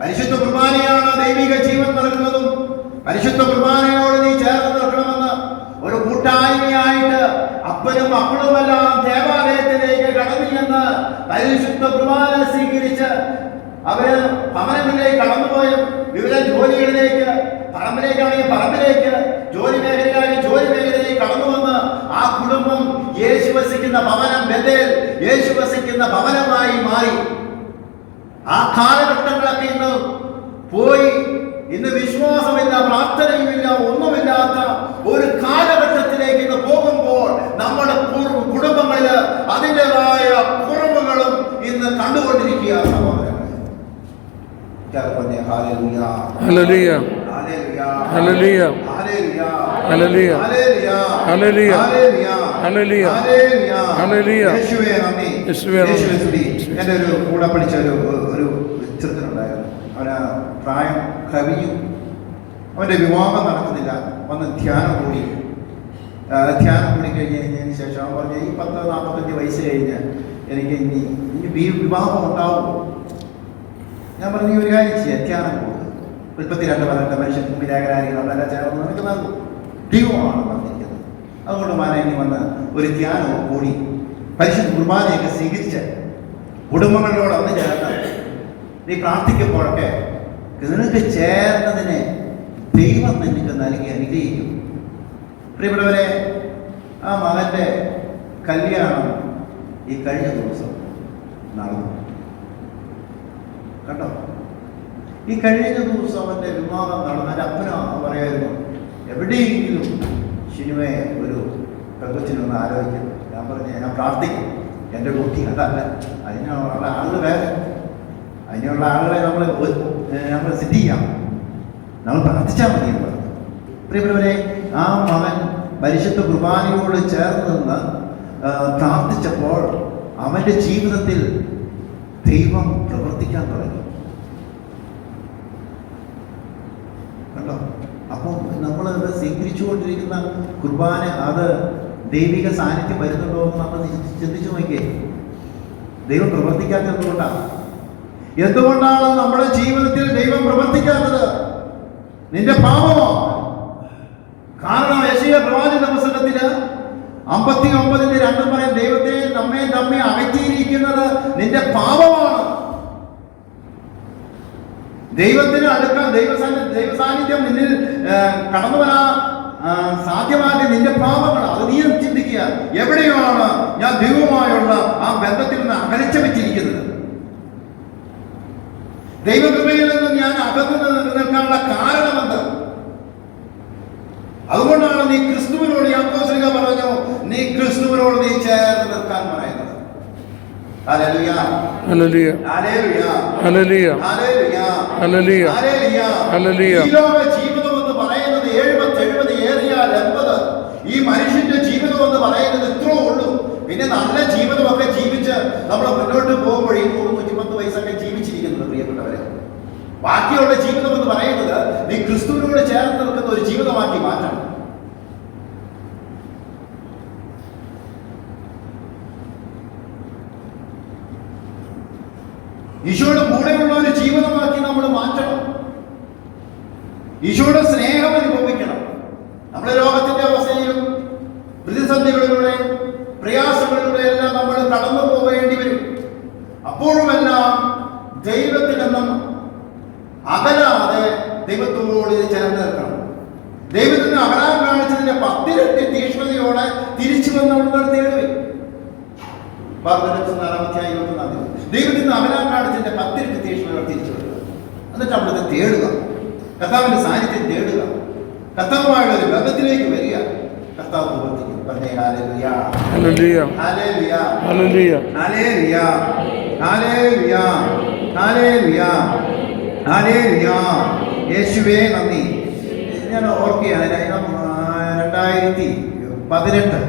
പരിശുദ്ധ കുർബാനയാണ് ദൈവിക ജീവൻ നൽകുന്നതും. പരിശുദ്ധ കുർബാനയോട് നീ ചേർന്ന് നിൽക്കണമെന്ന് ഒരു കൂട്ടായ്മയായിട്ട് അപ്പനും മക്കളുമെല്ലാം ദേവാലയത്തിലേക്ക് കടന്നു ചെന്ന് പരിശുദ്ധ കുർബാന സ്വീകരിച്ച് അവര് ഭവനത്തിലേക്ക് കടന്നുപോയും വിവിധ ജോലികളിലേക്ക്, പറമ്പിലേക്കാണെങ്കിൽ പറമ്പിലേക്ക്, ജോലി മേഖലയിലാണെങ്കിൽ ജോലി മേഖലയിലേക്ക് കടന്നു വന്ന് ആ കുടുംബം യേശു വസിക്കുന്ന ഭവനം ബേഥേൽ യേശു വസിക്കുന്ന ഭവനമായി മാറി. ആ കാലഘട്ടങ്ങളൊക്കെ ഇന്ന് പോയി. ഇന്ന് വിശ്വാസമില്ല, പ്രാർത്ഥനയുമില്ല, ഒന്നുമില്ലാത്ത ഒരു കാലഘട്ടത്തിലേക്ക് ഇന്ന് പോകുമ്പോൾ നമ്മുടെ കുടുംബങ്ങളില് അതിൻ്റെതായ കുറവുകളും ഇന്ന് കണ്ടുകൊണ്ടിരിക്കുക. സഹോദരങ്ങളെ, എൻ്റെ ഒരു കൂടെ പഠിച്ച ഒരു ചെറുക്കനുണ്ടായിരുന്നു. അവന് പ്രായം കവിഞ്ഞു. അവൻ്റെ വിവാഹം നടക്കുന്നില്ല. വന്ന് ധ്യാനം കൂടി കഴിഞ്ഞതിന് ശേഷം അവൻ പറഞ്ഞു, ഈ 40-45 വയസ്സ് കഴിഞ്ഞ് എനിക്ക് ഇനി വിവാഹം ഉണ്ടാവും. ഞാൻ പറഞ്ഞു, ഒരു കാര്യം ചെയ്യാം, ധ്യാനം പോകും. 32 മനുഷ്യൻ വിരാഗരാരികളല്ല ചേർന്ന് നിനക്ക് നൽകും. ദൈവമാണ് പറഞ്ഞിരിക്കുന്നത്. അതുകൊണ്ട് മാനേനി വന്ന് ഒരു ധ്യാനവും കൂടി പരിശുദ്ധ കുർബാനയൊക്കെ സ്വീകരിച്ച് കുടുംബങ്ങളോട് അന്ന് ചേർന്ന് നീ പ്രാർത്ഥിക്കുമ്പോഴൊക്കെ നിനക്ക് ചേർന്നതിനെ ദൈവം നിനക്ക് നൽകി അനുഗ്രഹിക്കും. പ്രിയപ്പെട്ടവരെ, ആ മകൻ്റെ കല്യാണം ഈ കഴിഞ്ഞ ദിവസം നടന്നു. കണ്ടോ, ഈ കഴിഞ്ഞ ദിവസം അവൻ്റെ വിവാഹം നടന്ന എൻ്റെ അപ്പനും പറയായിരുന്നു, എവിടെയെങ്കിലും ശിനുവയെ ഒരു പെങ്കൊച്ചിനൊന്ന് ആലോചിക്കുന്നു. ഞാൻ പറഞ്ഞു, ഞാൻ പ്രാർത്ഥിക്കും. എൻ്റെ ബുദ്ധി അതല്ല, അതിനുള്ള ആളുകൾ വേറെ, അതിനുള്ള ആളുകളെ നമ്മൾ സെറ്റ് ചെയ്യാം, നമ്മൾ പ്രാർത്ഥിച്ചാൽ മതി എന്ന് പറഞ്ഞു. പ്രിയപ്പെട്ടവരെ, ആ മകൻ പരിശുദ്ധ കുർബാനയോട് ചേർന്ന് നിന്ന് പ്രാർത്ഥിച്ചപ്പോൾ അവൻ്റെ ജീവിതത്തിൽ ദൈവം പ്രവർത്തിക്കാൻ തുടങ്ങി. കണ്ടോ, അപ്പോൾ നമ്മൾ സ്വീകരിച്ചുകൊണ്ടിരിക്കുന്ന കുർബാന അത് ദൈവിക സാന്നിധ്യം വരുന്നുണ്ടോ എന്ന് നമ്മൾ ചിന്തിച്ചു നോക്കിയേ. ദൈവം പ്രവർത്തിക്കാത്തത് കൊണ്ടാണ്. എന്തുകൊണ്ടാണ് നമ്മുടെ ജീവിതത്തിൽ ദൈവം പ്രവർത്തിക്കാത്തത്? നിന്റെ പാപമോ? കാരണം യെശയ്യാ പ്രവാചക പുസ്തകത്തില് 59:2 പറയാൻ, ദൈവത്തെ നമ്മെ അകറ്റിയിരിക്കുന്നത് നിന്റെ പാപമാണ്. ദൈവത്തിന് അടുക്കാൻ ദൈവസാന്നിധ്യം നിന്നിൽ കടന്നു വരാൻ സാധ്യമാക്കി നിന്റെ പാപങ്ങൾ. അത് നീ ചിന്തിക്കുക, എവിടെയാണ് ഞാൻ ദൈവവുമായുള്ള ആ ബന്ധത്തിൽ നിന്ന് അകലിച്ചു വെച്ചിരിക്കുന്നത്? ദൈവകൃപയിൽ നിന്ന് ഞാൻ അകന്നു നിൽക്കാനുള്ള കാരണമെന്ത്? അതുകൊണ്ടാണ് നീ ക്രിസ്തുവിനോട്, യാക്കോബ് പറഞ്ഞു, നീ ക്രിസ്തുവിനോട് നീ ചേർന്ന് നിൽക്കാൻ പറയുന്നത്. Hallelujah, hallelujah, hallelujah, hallelujah, hallelujah. ഈ ലോക ജീവിതം എന്ന് പറയുന്നത് 70 ഏറിയാൽ 80. ഈ മനുഷ്യന്റെ ജീവിതം എന്ന് പറയുന്നത് ഇത്രേ ഉള്ളൂ. പിന്നെ നല്ല ജീവിതമൊക്കെ ജീവിച്ച് നമ്മൾ മുന്നോട്ട് പോകുമ്പോൾ ഈ 110 വയസ്സൊക്കെ ജീവിച്ചിരിക്കുന്നത് പ്രിയപ്പെട്ടവരെ. ബാക്കിയുള്ള ജീവിതം എന്ന് പറയുന്നത് നീ ക്രിസ്തുവിനോട് ചേർന്ന് നിൽക്കുന്ന ഒരു ജീവിതമാക്കി മാറ്റണം. ഈശോയുടെ കൂടെയുള്ള ഒരു ജീവിതമാക്കി നമ്മൾ മാറ്റണം. ഈശോയുടെ സ്നേഹം അനുഭവിക്കണം. നമ്മുടെ ലോകത്തിന്റെ അവസ്ഥയിലും പ്രതിസന്ധികളിലൂടെ പ്രയാസങ്ങളിലൂടെ എല്ലാം നമ്മൾ കടന്നു പോവേണ്ടി വരും. അപ്പോഴുമെല്ലാം ദൈവത്തിൽ നിന്നും അകലാതെ ദൈവത്തോട് ചേർന്ന് നിൽക്കണം. ദൈവത്തിന് അകലാൻ കാണിച്ചതിന്റെ 10 ഇരട്ടി തീക്ഷ്ണതയോടെ തിരിച്ചു വന്നവിടെ തേടുവേ. 4:24 ദൈവത്തിന് അകലാൻ കാണിച്ചതിന്റെ 10 ഇരട്ടി തീക്ഷ്ണതയോടെ തിരിച്ചു വരിക. എന്നിട്ട് അവിടുത്തെ തേടുക, കർത്താവിന്റെ സാന്നിധ്യം തേടുക, കർത്താവുമായുള്ള ഒരു ബന്ധത്തിലേക്ക് വരിക. കർത്താവ് പ്രവർത്തിക്കും. പറഞ്ഞേ hallelujah, hallelujah, hallelujah, hallelujah, hallelujah, hallelujah, hallelujah, hallelujah. യേശുവേ നന്ദി. ഞാൻ ഓർക്കുകയാണ്, 2018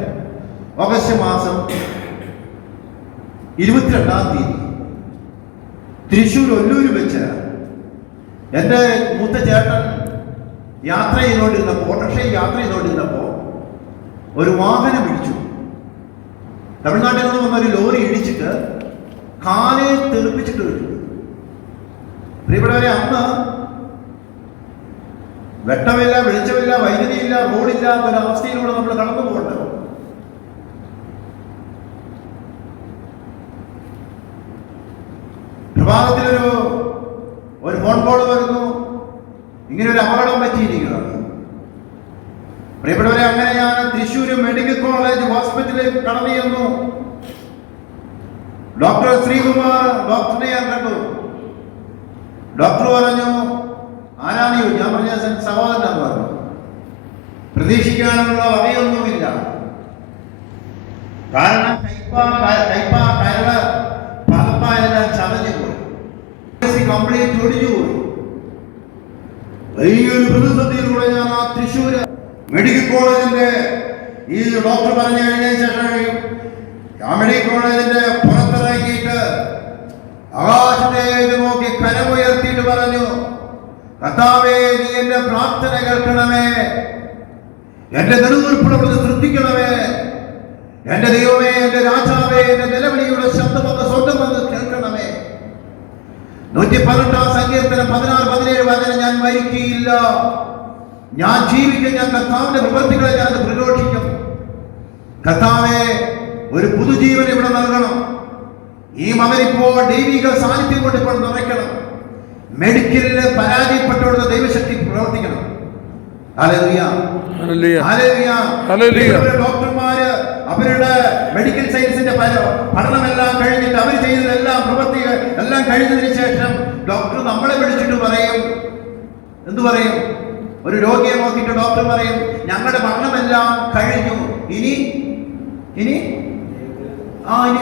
ഓഗസ്റ്റ് മാസം 22-ാം തീയതി തൃശ്ശൂർ ഒല്ലൂര് വെച്ച് എൻ്റെ മൂത്ത ചേട്ടൻ യാത്ര ചെയ്തുകൊണ്ടിരുന്നപ്പോൾ, ഓട്ടോറിക്ഷയിൽ യാത്ര ചെയ്തുകൊണ്ടിരുന്നപ്പോൾ ഒരു വാഹനം ഇടിച്ചു. തമിഴ്നാട്ടിൽ നിന്ന് വന്ന ഒരു ലോറി ഇടിച്ചിട്ട് കാലേ തെറിപ്പിച്ചിട്ട് വരും. പ്രിയപ്പെട്ടവരെ, അന്ന് വെട്ടമില്ല, വെളിച്ചമില്ല, വൈദ്യുതിയില്ല, റോഡില്ലാത്തൊരവസ്ഥയിലൂടെ നമ്മൾ കടന്നു പോകേണ്ടത്. പ്രഭാതത്തിലൊരു ഫോൺ കോൾ വരുന്നു, ഇങ്ങനെ ഒരു അപകടം പറ്റിയിരിക്കുകയാണ്. പ്രിയപ്പെട്ടവരെ, അങ്ങനെ ഞാൻ തൃശ്ശൂർ മെഡിക്കൽ കോളേജ് ഹോസ്പിറ്റലിലേക്ക് കടന്നു ചെന്നു. ഡോക്ടർ ശ്രീകുമാർ ഡോക്ടറിനെ ഞാൻ കണ്ടു. ഡോക്ടർ പറഞ്ഞു, ആരാണ്? ഞാൻ പറഞ്ഞ സഹോദരനാന്ന് പറഞ്ഞു. പ്രതീക്ഷിക്കാനുള്ള വകയൊന്നുമില്ല. കാരണം കരള് പതപ്പായെല്ലാം ചതഞ്ഞു പോയി, കംപ്ലീറ്റ് ഒടിഞ്ഞു പോയി. വലിയൊരു പ്രതിസന്ധിയിലൂടെ ഞാൻ ആ തൃശ്ശൂര് മെഡിക്കൽ കോളേജിന്റെ ഈ ഡോക്ടർ പറഞ്ഞു കഴിഞ്ഞ ശേഷം ആ മെഡിക്കൽ കോളേജിന്റെ പുറത്തിറങ്ങിയിട്ട് ആകാശത്തേക്ക് നോക്കി കരമുയർത്തിയിട്ട് പറഞ്ഞു, കർത്താവേ, നീ എന്റെ പ്രാർത്ഥന കേൾക്കണമേ, എന്റെ നെടുവീർപ്പിനെ ശ്രദ്ധിക്കണമേ, എന്റെ ദൈവമേ, എന്റെ രാജാവേ, എന്റെ നിലവിളിയുടെ ശബ്ദമെന്ന് സ്വന്തമെന്ന് കേൾക്കണമേ. 118 സങ്കീർത്തനം 16-17 വചനം, ഞാൻ മരിക്കുകയില്ല, ഞാൻ ജീവിക്കും, ഞാൻ കർത്താവിന്റെ പ്രവൃത്തികളെ ഞാൻ പ്രഘോഷിക്കും. കർത്താവേ, ഒരു പുതുജീവൻ ഇവിടെ നൽകണം. ഈ മകൻ ഇപ്പോൾ ദൈവിക സാന്നിധ്യം കൊണ്ട് ഇപ്പോൾ നിറയ്ക്കണം. മെഡിക്കലിന് പരാജയപ്പെട്ടവരുടെ ദൈവശക്തി പ്രവർത്തിക്കണം. Hallelujah, hallelujah, hallelujah. ഡോക്ടർമാര് അവരുടെ മെഡിക്കൽ സയൻസിന്റെ പഠനമെല്ലാം കഴിഞ്ഞിട്ട് അവർ ചെയ്തതെല്ലാം പ്രവൃത്തികൾ എല്ലാം കഴിഞ്ഞതിന് ശേഷം ഡോക്ടർ നമ്മളെ വിളിച്ചിട്ട് പറയും, എന്തു പറയും? ഒരു രോഗിയെ നോക്കിയിട്ട് ഡോക്ടർ പറയും, ഞങ്ങളുടെ പഠനമെല്ലാം കഴിഞ്ഞു, ഇനി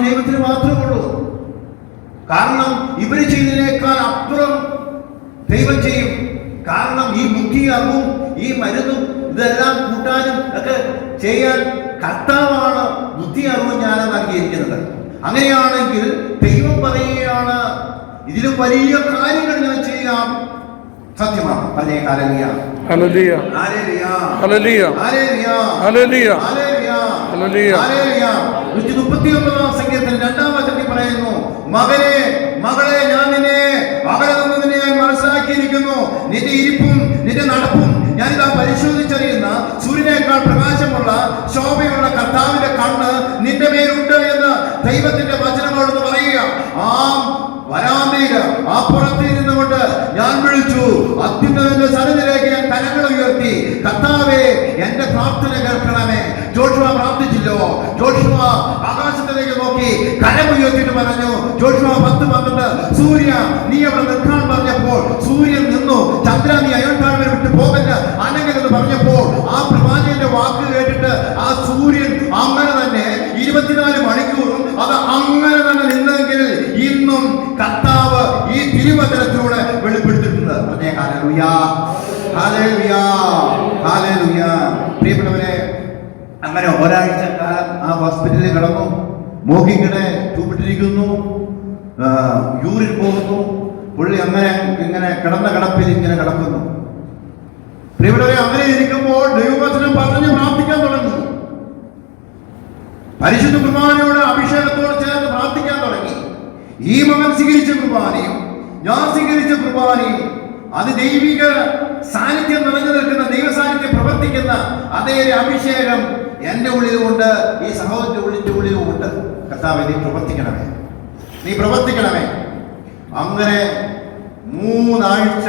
ദൈവത്തിന് മാത്രമേ ഉള്ളൂ. കാരണം ഇവര് ചെയ്തതിനേക്കാൾ അപ്പുറം ദൈവം ചെയ്യും. കാരണം ഈ ബുദ്ധി അറിവും ഈ മരുന്നും ഇതെല്ലാം കൂട്ടാനും ഒക്കെ ചെയ്യാൻ കർത്താവാണ് ബുദ്ധി അറിവും ജ്ഞാനം നൽകിയിരിക്കുന്നത്. അങ്ങനെയാണെങ്കിൽ ദൈവം പറയുകയാണ്, ഇതിലും വലിയ കാര്യങ്ങൾ ഞാൻ ചെയ്യാം. സത്യമാണ്. പറഞ്ഞേ hallelujah, hallelujah, hallelujah, hallelujah, hallelujah, hallelujah, hallelujah. 139 സങ്കീർത്തനം 2-ാം വചനത്തിൽ പറയുന്നു, മകനെ, മകളെ, ഞാൻ നിന്നെ അകലെ നിന്ന് നിന്നെ ഞാൻ മനസ്സിലാക്കിയിരിക്കുന്നു. നിന്റെ ഇരിപ്പും നിന്റെ നടപ്പും ഞാനിതാ പരിശോധിച്ചറിയുന്ന സൂര്യനേക്കാൾ പ്രകാശമുള്ള ശോഭയുള്ള കർത്താവിന്റെ കണ്ണ് നിന്റെ മേലുണ്ട് എന്ന് ദൈവത്തിന്റെ വചനങ്ങളോട് പറയുക. ആ വരാന്തയില് ആ പുറത്തിൽ നിന്നുകൊണ്ട് ഞാൻ വിളിച്ചു, അത്യുന്നതന്റെ സന്നിധിയിലേക്ക് ഞാൻ കരങ്ങൾ ഉയർത്തി, കർത്താവേ, എന്റെ പ്രാർത്ഥന കേൾക്കണമേ. ജോഷുവ പ്രാർത്ഥിച്ചില്ലോ. ജോഷുവ ആകാശത്തിലേക്ക് നോക്കി കരമുയർത്തിയിട്ട് പറഞ്ഞു, ജോഷുവ 10:12, സൂര്യ നീ അവിടെ നിൽക്കാൻ പറഞ്ഞപ്പോൾ സൂര്യൻ നിന്നു, ചന്ദ്ര നീ അയോൺതാഴ്വര വിട്ടു പോകല്ല അനങ്ങനെന്ന് പറഞ്ഞപ്പോൾ ആ പ്രവാചകന്റെ വാക്ക് കേട്ടിട്ട് ആ സൂര്യൻ അങ്ങനെ തന്നെ 24 മണിക്കൂറും അത് അങ്ങനെ തന്നെ നിന്നെങ്കിൽ ഇന്നും കർത്താവ് ഈ തിരുവചനത്തിലൂടെ വെളിപ്പെടുത്തിയിട്ടുണ്ട്. പറഞ്ഞേ ഹല്ലേലൂയ, ഹല്ലേലൂയ, ഹല്ലേലൂയ. പ്രിയപ്പെട്ടവരെ, അങ്ങനെ ഒരാഴ്ച കാലം ആ ഹോസ്പിറ്റലിൽ കിടന്നു. മൂക്കിക്കിടെ ട്യൂബിട്ടിരിക്കുന്നു, യൂറിൻ പോകുന്നു. പുള്ളി അങ്ങനെ ഇങ്ങനെ കിടന്ന കിടപ്പിൽ ഇങ്ങനെ കിടക്കുന്നു. പ്രിയപ്പെട്ടവരെ, അങ്ങനെ ഇരിക്കുമ്പോൾ ദൈവവചനം പറഞ്ഞ് പ്രാർത്ഥിക്കാൻ തുടങ്ങി. പരിശുദ്ധ കുർബാനയോട് അഭിഷേകത്തോട് ചേർന്ന് പ്രാർത്ഥിക്കാൻ തുടങ്ങി. ഈ മകൻ സ്വീകരിച്ച കുർബാനയും ഞാൻ സ്വീകരിച്ച കുർബാനയും അത് ദൈവിക സാന്നിധ്യം നിറഞ്ഞു നിൽക്കുന്ന, ദൈവ സാന്നിധ്യം പ്രവർത്തിക്കുന്ന അതേ അഭിഷേകം എന്റെ ഉള്ളിലുമുണ്ട്, ഈ സഹോദരന്റെ ഉള്ളിലുമുണ്ട്. കർത്താവേ, നീ പ്രവർത്തിക്കണമേ, നീ പ്രവർത്തിക്കണമേ. അങ്ങനെ 3 ആഴ്ച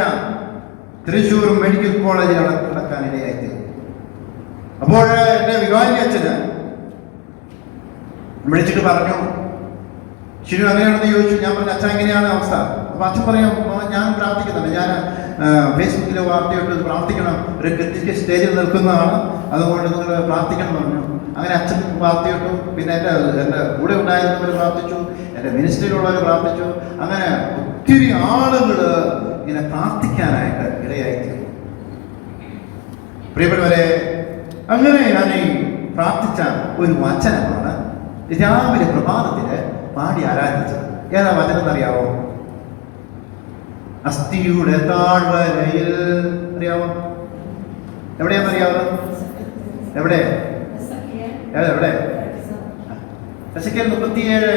തൃശ്ശൂർ മെഡിക്കൽ കോളേജിൽ നടക്കാൻ ഇടയായി. അപ്പോൾ എന്റെ വികാരി അച്ഛന് വിളിച്ചിട്ട് പറഞ്ഞു, ശരി അങ്ങനെയാണെന്ന് ചോദിച്ചു. ഞാൻ പറഞ്ഞു, അച്ഛൻ എങ്ങനെയാണ് അവസ്ഥ? അപ്പൊ അച്ഛൻ പറയാം, ഞാൻ പ്രാർത്ഥിക്കുന്നുണ്ട്, ഞാൻ ഫേസ്ബുക്കിലെ വാർത്തയിട്ട് പ്രാർത്ഥിക്കണം, ഒരു ക്രിട്ടിക്കൽ സ്റ്റേജിൽ നിൽക്കുന്നതാണ്, അതുകൊണ്ട് നിങ്ങൾ പ്രാർത്ഥിക്കണം എന്ന് പറഞ്ഞു. അങ്ങനെ അച്ഛൻ പ്രാർത്ഥിച്ചു. പിന്നെ എൻ്റെ കൂടെ ഉണ്ടായിരുന്നവർ പ്രാർത്ഥിച്ചു, എൻ്റെ മിനിസ്ട്രിയിലുള്ളവർ പ്രാർത്ഥിച്ചു. അങ്ങനെ ഒത്തിരി ആളുകൾ ഇങ്ങനെ പ്രാർത്ഥിക്കാനായിട്ട് ഇടയായിത്തീർന്നു. പ്രിയപ്പെട്ടവരെ, അങ്ങനെ ഞാൻ ഈ പ്രാർത്ഥിച്ച ഒരു വചനമാണ് രാവിലെ പ്രഭാതത്തില് പാടി ആരാധിച്ചത്. ഏതാ വചനം എന്നറിയാവോ? അസ്ഥിയുടെ താഴ്വരയിൽ. അറിയാവോ? എവിടെയാണെന്നറിയാവോ? എവിടെ? എവിടെ? എസെക്കിയേൽ 37:7.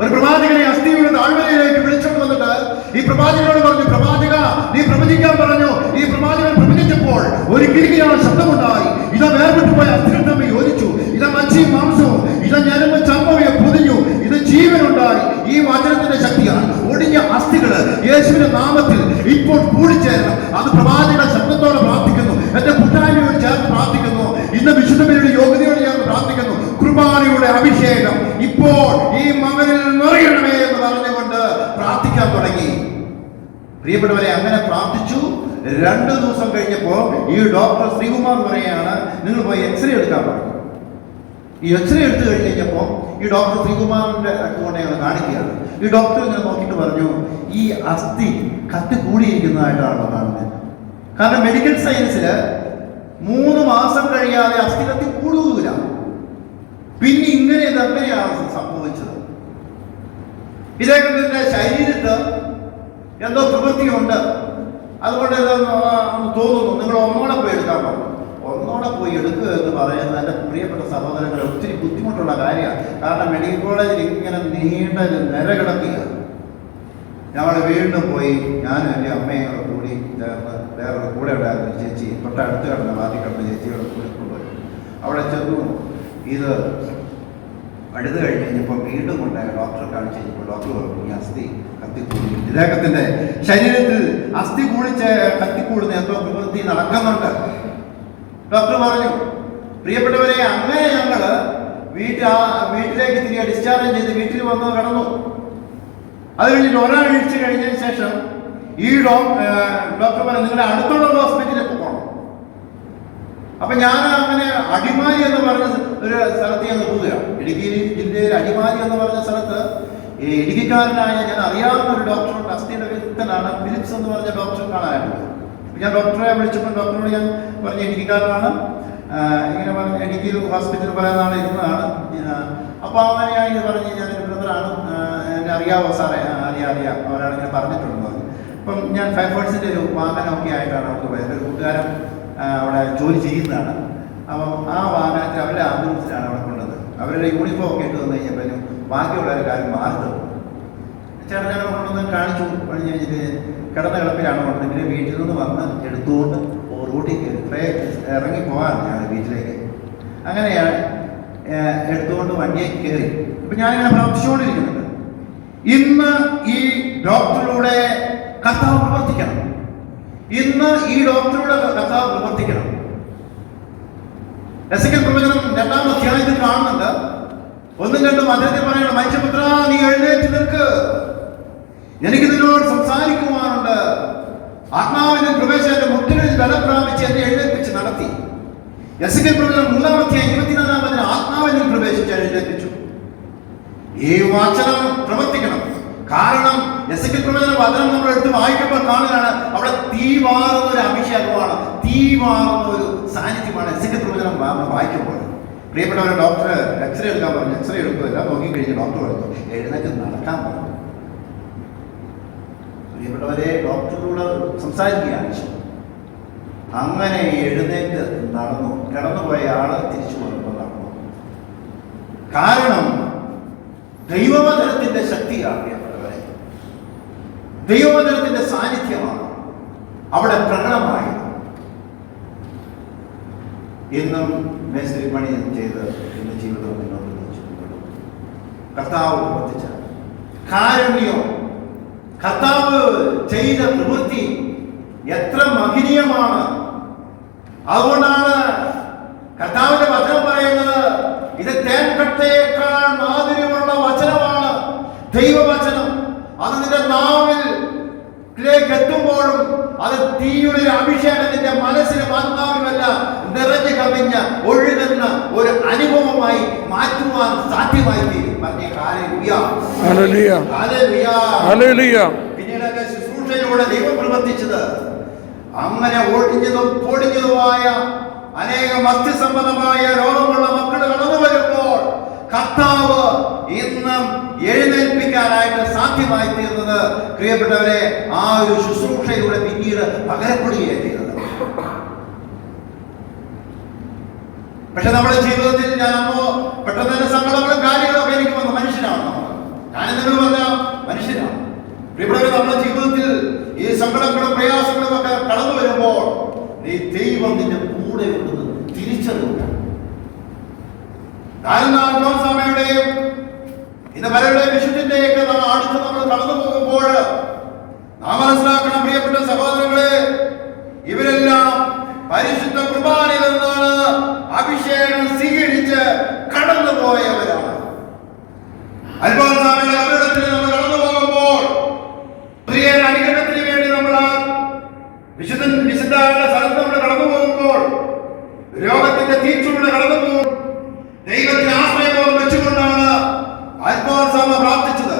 ഒരു പ്രവാചകനെ അസ്ഥിയുടെ താഴ്വരയിലേക്ക് വിളിച്ചോണ്ട് വന്നിട്ട് ഈ പ്രവാചകനോട് പറഞ്ഞു, പ്രവാചക നീ പ്രവചിക്കാൻ പറഞ്ഞു. ഈ പ്രവാചകൻ പ്രവചിച്ചപ്പോൾ ഒരു കിലുകിലാണ് ശബ്ദമുണ്ടായി. ഇതാ വേർപെട്ടു പോയ അസ്ഥികൾ തമ്മിൽ യോജിച്ചു. ഇതാ മച്ചിയും മാംസവും, ഇതാ ഞരമ്പ് ചർമ്മവും പൊതിഞ്ഞു. ഇത് ജീവനുണ്ടായി. ഈ വചനത്തിന്റെ ശക്തിയാണ്. ഒടിഞ്ഞ അസ്ഥികള് യേശുവിന്റെ നാമത്തിൽ ഇപ്പോൾ കൂടിച്ചേരണം. അത് പ്രവാചകന്റെ ശബ്ദത്തോടെ പ്രാർത്ഥിക്കുന്നു. എന്റെ കൂട്ടായ്മയോട് ചേർന്ന് പ്രാർത്ഥിക്കുന്നു. ഇന്ന് വിശുദ്ധയുടെ യോഗ്യതയോട് ചേർന്ന് പ്രാർത്ഥിക്കുന്നു. കുർബാനയുടെ അഭിഷേകം ഇപ്പോൾ ഈ മകനിൽ നിറയണമേ എന്ന് പറഞ്ഞുകൊണ്ട് പ്രാർത്ഥിക്കാൻ തുടങ്ങി. പ്രിയപ്പെട്ടവരെ, അങ്ങനെ പ്രാർത്ഥിച്ചു. 2 ദിവസം കഴിഞ്ഞപ്പോ ഈ ഡോക്ടർ ശ്രീകുമാർ പറയാണ്, നിങ്ങൾ പോയി എക്സ്റേ എടുക്കാൻ പറഞ്ഞു. ഈ എക്സ്റേ എടുത്തു കഴിഞ്ഞപ്പോ ഈ ഡോക്ടർ ശ്രീകുമാറിന്റെ അടുത്തുകൊണ്ടേ കാണിക്കുകയാണ്. ഈ ഡോക്ടർ ഇങ്ങനെ നോക്കിയിട്ട് പറഞ്ഞു, ഈ അസ്ഥി കത്തി കൂടിയിരിക്കുന്നതായിട്ടാണല്ലോ കാണുന്നത്. കാരണം മെഡിക്കൽ സയൻസില് 3 മാസം കഴിയാതെ അസ്ഥി കത്തി കൂടുകയില്ല. പിന്നെ ഇങ്ങനെ ഇതെങ്ങനെയാണ് സംഭവിച്ചത്? ഇദ്ദേഹത്തിന്റെ ശരീരത്ത് എന്തോ പ്രവൃത്തിയുണ്ട്, അതുകൊണ്ട് തോന്നുന്നു. നിങ്ങൾ ഒന്നോടെ പോയി എടുക്കാൻ പറഞ്ഞു. ഒന്നോടെ പോയി എടുക്കുക എന്ന് പറയുന്നത് എൻ്റെ പ്രിയപ്പെട്ട സഹോദരങ്ങളെ ഒത്തിരി ബുദ്ധിമുട്ടുള്ള കാര്യമാണ്. കാരണം മെഡിക്കൽ കോളേജിൽ ഇങ്ങനെ നീണ്ട നിര കിടക്കുകയാണ്. ഞങ്ങൾ വീണ്ടും പോയി, ഞാനും എൻ്റെ അമ്മയും കൂടി ചേർന്ന് വേറൊരു കൂടെ ഉണ്ടായിരുന്ന ചേച്ചി, തൊട്ടടുത്ത് കിടന്ന വാതി കിടന്ന ചേച്ചിയോട് കൂടി കൊണ്ടുപോയി. അവിടെ ചെന്നു. ഇത് അടുത്ത് കഴിഞ്ഞപ്പോൾ വീണ്ടും കൊണ്ടായി ഡോക്ടറെ കാണിച്ചു കഴിഞ്ഞപ്പോൾ ഡോക്ടർ പറഞ്ഞു, ഈ അസ്ഥി കത്തിക്കൂടി, ഇദ്ദേഹത്തിന്റെ ശരീരത്തിൽ അസ്ഥി കൂടിച്ച് കത്തിക്കൂടുന്ന എന്തോ പ്രവൃത്തി നടക്കുന്നുണ്ട്. ഡോക്ടർ പറഞ്ഞു, പ്രിയപ്പെട്ടവരെ, അങ്ങനെ ഞങ്ങള് വീട്ടിലേക്ക് തിരികെ ഡിസ്ചാർജ് ചെയ്ത് വീട്ടിൽ വന്ന് കിടന്നു. അത് കഴിഞ്ഞിട്ട് ഒരാഴ്ച കഴിഞ്ഞതിന് ശേഷം ഈ ഡോക്ടർ പറഞ്ഞു, നിങ്ങളുടെ അടുത്തുള്ള ഹോസ്പിറ്റലിൽ പോകണം. അപ്പൊ ഞാൻ അങ്ങനെ അടിമാലി എന്ന് പറഞ്ഞ ഒരു സ്ഥലത്ത് ഞങ്ങൾ പോവുകയാണ്. ഇടുക്കി ജില്ലയിൽ അടിമാലി എന്ന് പറഞ്ഞ സ്ഥലത്ത് ഈ ഇടുക്കിക്കാരനായ ഞാൻ അറിയാവുന്ന ഒരു ഡോക്ടറുണ്ട്. അസ്ഥിയുടെ വിദഗ്ധനാണ്, ഫിലിപ്സ് എന്ന് പറഞ്ഞ ഡോക്ടറെ കാണാനായിട്ട്. ഞാൻ ഡോക്ടറെ വിളിച്ചപ്പോൾ ഡോക്ടറോട് ഞാൻ പറഞ്ഞു, ഇടുക്കിക്കാരനാണ്, ഇങ്ങനെ പറഞ്ഞ് ഇടുക്കി ഹോസ്പിറ്റലിൽ പറയുന്നതാണ്, ഇരുന്നതാണ്. അപ്പോൾ അങ്ങനെ ഞാൻ ഇത് പറഞ്ഞ് ഞാനൊരു ബ്രദറാണ്, എന്നെ അറിയാവോ സാറേ? അറിയാം, അവരാണിങ്ങനെ പറഞ്ഞിട്ടുണ്ടെന്ന് പറഞ്ഞു. അപ്പം ഞാൻ ഫയർഫോഴ്സിൻ്റെ ഒരു വാഹനമൊക്കെ ആയിട്ടാണ് അവർക്ക് പോയത്. ഒരു കൂട്ടുകാരൻ അവിടെ ജോലി ചെയ്യുന്നതാണ്. അപ്പം ആ വാഹനത്തിൽ അവരുടെ ആംബുലൻസിലാണ് അവിടെ കൊണ്ടത്. അവരുടെ യൂണിഫോം ഒക്കെ ഇട്ട് വന്നു കഴിഞ്ഞപ്പോഴും ബാക്കിയുള്ള ഒരു കാര്യം മാറി. ചേട്ടൻ ഞങ്ങൾ കൊണ്ടുവന്ന് കാണിച്ചു. പണി കഴിഞ്ഞിട്ട് കിടന്ന കിടപ്പിലാണ് കൊണ്ടത്. പിന്നെ വീട്ടിൽ നിന്ന് വന്ന് എടുത്തുകൊണ്ട് റൂട്ടിൽ കയറി ഇറങ്ങി പോകാറ് ഞാൻ വീട്ടിലേക്ക്. അങ്ങനെയാണ് എടുത്തുകൊണ്ട് വണ്ടിയെ കയറി. ഇപ്പം ഞാനിങ്ങനെ പ്രവർത്തിച്ചുകൊണ്ടിരിക്കുന്നുണ്ട്. ഇന്ന് ഈ ഡോക്ടറിലൂടെ കർത്താവ് പ്രവർത്തിക്കണം. ഇന്ന് ഈ ഡോക്ടറുടെ കർത്താവ് പ്രവർത്തിക്കണം. എസെക്കിയേൽ പ്രവചനം 2-ാം അധ്യായത്തിൽ കാണുന്നുണ്ട്. 1-2 അദ്ദേഹത്തെ പറയണം, മനുഷ്യപുത്ര നീ എഴുന്നേറ്റ് നിൽക്ക്, എനിക്ക് നിന്നോട് സംസാരിക്കുവാനുണ്ട്. ആത്മാവിന്റെ പ്രവേശനത്തിന്റെ മുട്ടുകളിൽ ബലം പ്രാപിച്ച് എന്നെ എഴുന്നേൽപ്പിച്ച് നടത്തി. എസെക്കിയേൽ പ്രവചനം 3-ാം അധ്യായം 24-ാം ആത്മാവിനെ പ്രവേശിച്ച് എഴുന്നേൽപ്പിച്ചു. ഈ വചനം പ്രവർത്തിക്കണം. കാരണം എസെക്കിയേൽ പ്രവചന വചനം നമ്മൾ എടുത്ത് വായിക്കുമ്പോൾ കാണുകയാണ്, അവിടെ തീവാറുന്ന ഒരു അഭിഷേകമാണ്, തീവാറുന്ന ഒരു സാന്നിധ്യമാണ് എസെക്കിയേൽ പ്രവചനം വായിക്കുമ്പോൾ. പ്രിയപ്പെട്ടവരെ, ഡോക്ടർ എക്സ്റേ എടുക്കാൻ പറഞ്ഞു. എക്സ്റേ എടുക്കുന്നില്ല, നോക്കിക്കഴിഞ്ഞ് ഡോക്ടർ പറഞ്ഞു എഴുന്നേറ്റ് നടക്കാൻ പറഞ്ഞു. പ്രിയപ്പെട്ടവരെ, ഡോക്ടറിലൂടെ സംസാരിക്കുകയാണ്. അങ്ങനെ എഴുന്നേറ്റ് നടന്നു. കിടന്നുപോയ ആള് തിരിച്ചു വന്നപ്പോൾ നടന്നു. കാരണം ദൈവവചനത്തിന്റെ ശക്തിയാണ്. പ്രിയപ്പെട്ടവരെ, ദൈവവചനത്തിന്റെ സാന്നിധ്യമാണ് അവിടെ പ്രകടമായി. ഇന്നും മേസ്ത്രി പണി ചെയ്ത് ഇന്ന് ജീവിതം മുന്നോട്ട് നയിച്ചു. കർത്താവ് പ്രവർത്തിച്ച കാരുണ്യം, കർത്താവ് ചെയ്ത പ്രവൃത്തി എത്ര മഹനീയമാണ്. അതുകൊണ്ടാണ് കർത്താവിന്റെ വചനം പറയുന്നത്, ഇത് തേൻകട്ടയേക്കാൾ മാധുര്യമുള്ള വചനമാണ് ദൈവവചനം. അത് നിന്റെ നാവിലേക്ക് എത്തുമ്പോഴും അത് തീയുടെ അഭിഷേകത്തിന്റെ മനസ്സിലും ആത്മാവിലുമല്ല നിറഞ്ഞു കവിഞ്ഞ ഒഴുകുന്ന ഒരു അനുഭവമായി മാറ്റുവാൻ സാധ്യമായി തീരും. പറഞ്ഞേ പിന്നീട് ശുശ്രൂഷയിലൂടെ ദൈവം പ്രവർത്തിച്ചത് അങ്ങനെ ഒഴിഞ്ഞതും പൊടിഞ്ഞതുമായ അനേകം അസ്ഥിസംബന്ധമായ രോഗമുള്ള മക്കൾ കടന്നു വരുമ്പോൾ കർത്താവ് ഇന്നും എഴുന്നേൽപ്പിക്കാനായിട്ട് സാധ്യമായി തീർന്നത് പ്രിയപ്പെട്ടവരെ ആ ഒരു ശുശ്രൂഷയിലൂടെ പിന്നീട് പകരപ്പെടുകയാണ് ചെയ്തത്. പക്ഷെ നമ്മുടെ ജീവിതത്തിൽ ഞാനോ പെട്ടെന്ന് തന്നെ സങ്കടങ്ങളും കാര്യങ്ങളും ഒക്കെ എനിക്ക് വന്ന മനുഷ്യനാണ്. നമ്മൾ ഞാൻ നിങ്ങൾ പറഞ്ഞ മനുഷ്യനാണ്. പ്രിയപ്പെട്ടവരെ, നമ്മുടെ ജീവിതത്തിൽ സങ്കടങ്ങളും പ്രയാസങ്ങളും ഒക്കെ കടന്നു വരുമ്പോൾ നീ ദൈവം നിന്റെ കൂടെ ഉണ്ടെന്ന് തിരിച്ചറിയുക. സമയുടെയും ഇന്ന് പലരുടെയും വിശുദ്ധിന്റെയൊക്കെ അടുത്ത് നമ്മൾ കടന്നു പോകുമ്പോൾ നാം മനസ്സിലാക്കണം, പ്രിയപ്പെട്ട സഹോദരങ്ങളെ, ഇവരെല്ലാം പരിശുദ്ധ കുർബാനയിൽ നിന്നാണ് അഭിഷേകം സ്വീകരിച്ച് കടന്നുപോയവരാണ്. അൽഫോൻസാമയുടെ കബറിടത്തിൽ നമ്മൾ കടന്നു പോകുമ്പോൾ പ്രിയൻ അനുഗ്രഹത്തിന് വേണ്ടി നമ്മൾ വിശുദ്ധരുടെ സ്ഥലത്ത് നമ്മൾ കടന്നു പോകുമ്പോൾ രോഗത്തിന്റെ തീച്ചുള്ള കടന്നു പോകും ദൈവത്തിന് ആശ്രയബോധം വെച്ചുകൊണ്ടാണ് അൽഫോൻസാമ പ്രാർത്ഥിച്ചത്.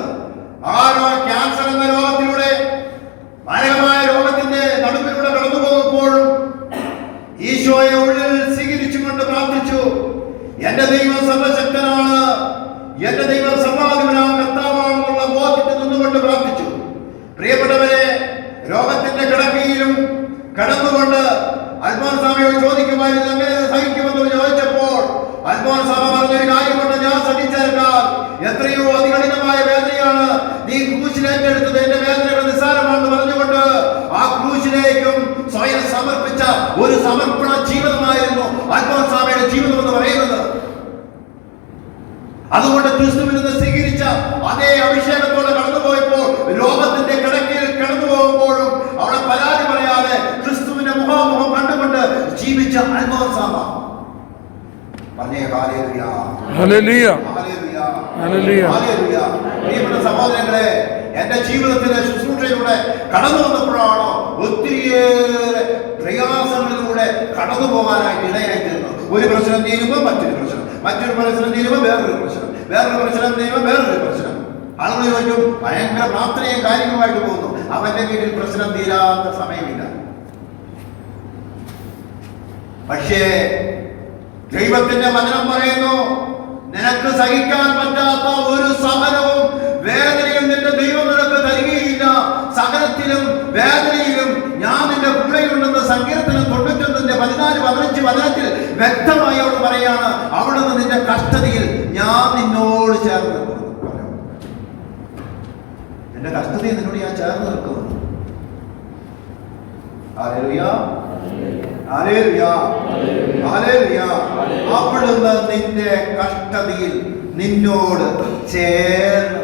ക്യാൻസർ എന്ന രോഗത്തിലൂടെ, മാരകമായ രോഗത്തിന്റെ നടുവിലൂടെ കടന്നു പോകുമ്പോഴും ഈശോയെ ഉള്ളിൽ സ്വീകരിച്ചുകൊണ്ട് പ്രാർത്ഥിച്ചു. എന്റെ ദൈവം സർവശക്തനാണ്, എന്റെ ദൈവം സർവാധിപനാം കർത്താവാണെന്നുള്ള ബോധ്യത്തിൽ നിന്നുകൊണ്ട് പ്രാർത്ഥിച്ചു. പ്രിയപ്പെട്ടവരെ, രോഗത്തിന്റെ കിടക്കയിലും കടന്നുകൊണ്ട് അൽഫോൻസാമയോട് ചോദിക്കുമായിരുന്നു എങ്ങനെ സഹിക്കുമെന്ന് ചോദിച്ചപ്പോൾ അൽഫോൻസാമ പറഞ്ഞൊരു കാര്യമുണ്ട്, ഞാൻ സഹിച്ചേക്കാം. എത്രയോ അതികഠിനമായ വേദനയാണ് നീ ക്രൂശിലേറ്റെടുത്തത്, എന്റെ വേദനകൾ നിസ്സാരമാണെന്ന് പറഞ്ഞുകൊണ്ട് ആ ക്രൂശിലേക്കും സ്വയം സമർപ്പിച്ച ഒരു സമർപ്പണ ജീവിതമായിരുന്നു അൽഫോൻസാമയുടെ ജീവിതം എന്ന് പറയുന്നത്. അതുകൊണ്ട് ക്രിസ്തുവിൽ നിന്ന് സ്വീകരിച്ച അതേ അഭിഷേകത്തോടെ കടന്നുപോയപ്പോൾ രോഗത്തിന്റെ കിടക്കയിൽ കടന്നു പോകുമ്പോഴും അവിടെ പരാതി പറയാതെ ക്രിസ്തുവിന്റെ മുഖാമുഖം കണ്ടുകൊണ്ട് ജീവിച്ച അൽഫോൻസാമ പറഞ്ഞേ ഹല്ലേലൂയ, ഹല്ലേലൂയ, ഹല്ലേലൂയ, ഹല്ലേലൂയ. പ്രിയപ്പെട്ട സഹോദരങ്ങളെ, എന്റെ ജീവിതത്തിലെ ശുശ്രൂഷയിലൂടെ കടന്നു വന്നപ്പോഴാണോ ഒത്തിരിയേറെ പ്രയാസങ്ങളിലൂടെ കടന്നു പോകാനായിട്ട് ഇടയായിത്തീരുന്നു. ഒരു പ്രശ്നം തീരുമ്പോൾ മറ്റൊരു പ്രശ്നം, മറ്റൊരു പ്രശ്നം തീരുമ്പോൾ വേറൊരു പ്രശ്നം, വേറൊരു പ്രശ്നം തീരുമ്പോൾ വേറൊരു പ്രശ്നം. ആളുകൾ ചോദിക്കും, ഭയങ്കര പ്രാർത്ഥനയും കാര്യങ്ങളുമായിട്ട് പോകുന്നു, അവന്റെ വീട്ടിൽ പ്രശ്നം തീരാത്ത സമയമില്ല. പക്ഷേ ദൈവത്തിന്റെ വചനം പറയുന്നു, നിനക്ക് സഹിക്കാൻ പറ്റാത്ത ഒരു സഹനവും വേദനയും നിന്റെ ദൈവം നിനക്ക് തരികയില്ല. സഹനത്തിലും വേദനയിലും ഞാൻ നിന്റെ കൂടെയുണ്ടെന്ന് സങ്കീർത്തനം 91:14-15 വചനത്തിൽ വ്യക്തമായി അവിടെ പറയാണ്. അവിടുന്ന് നിന്റെ കഷ്ടതയിൽ ഞാൻ നിന്നോട് ചേർന്ന് നിൽക്കുന്നു. എന്റെ കഷ്ടതയിൽ നിന്നോട് ഞാൻ ചേർന്ന് നിൽക്കുന്നു. Hallelujah, hallelujah, hallelujah. അവിടുന്ന് നിന്റെ കഷ്ടതയിൽ നിന്നോട് ചേർന്ന്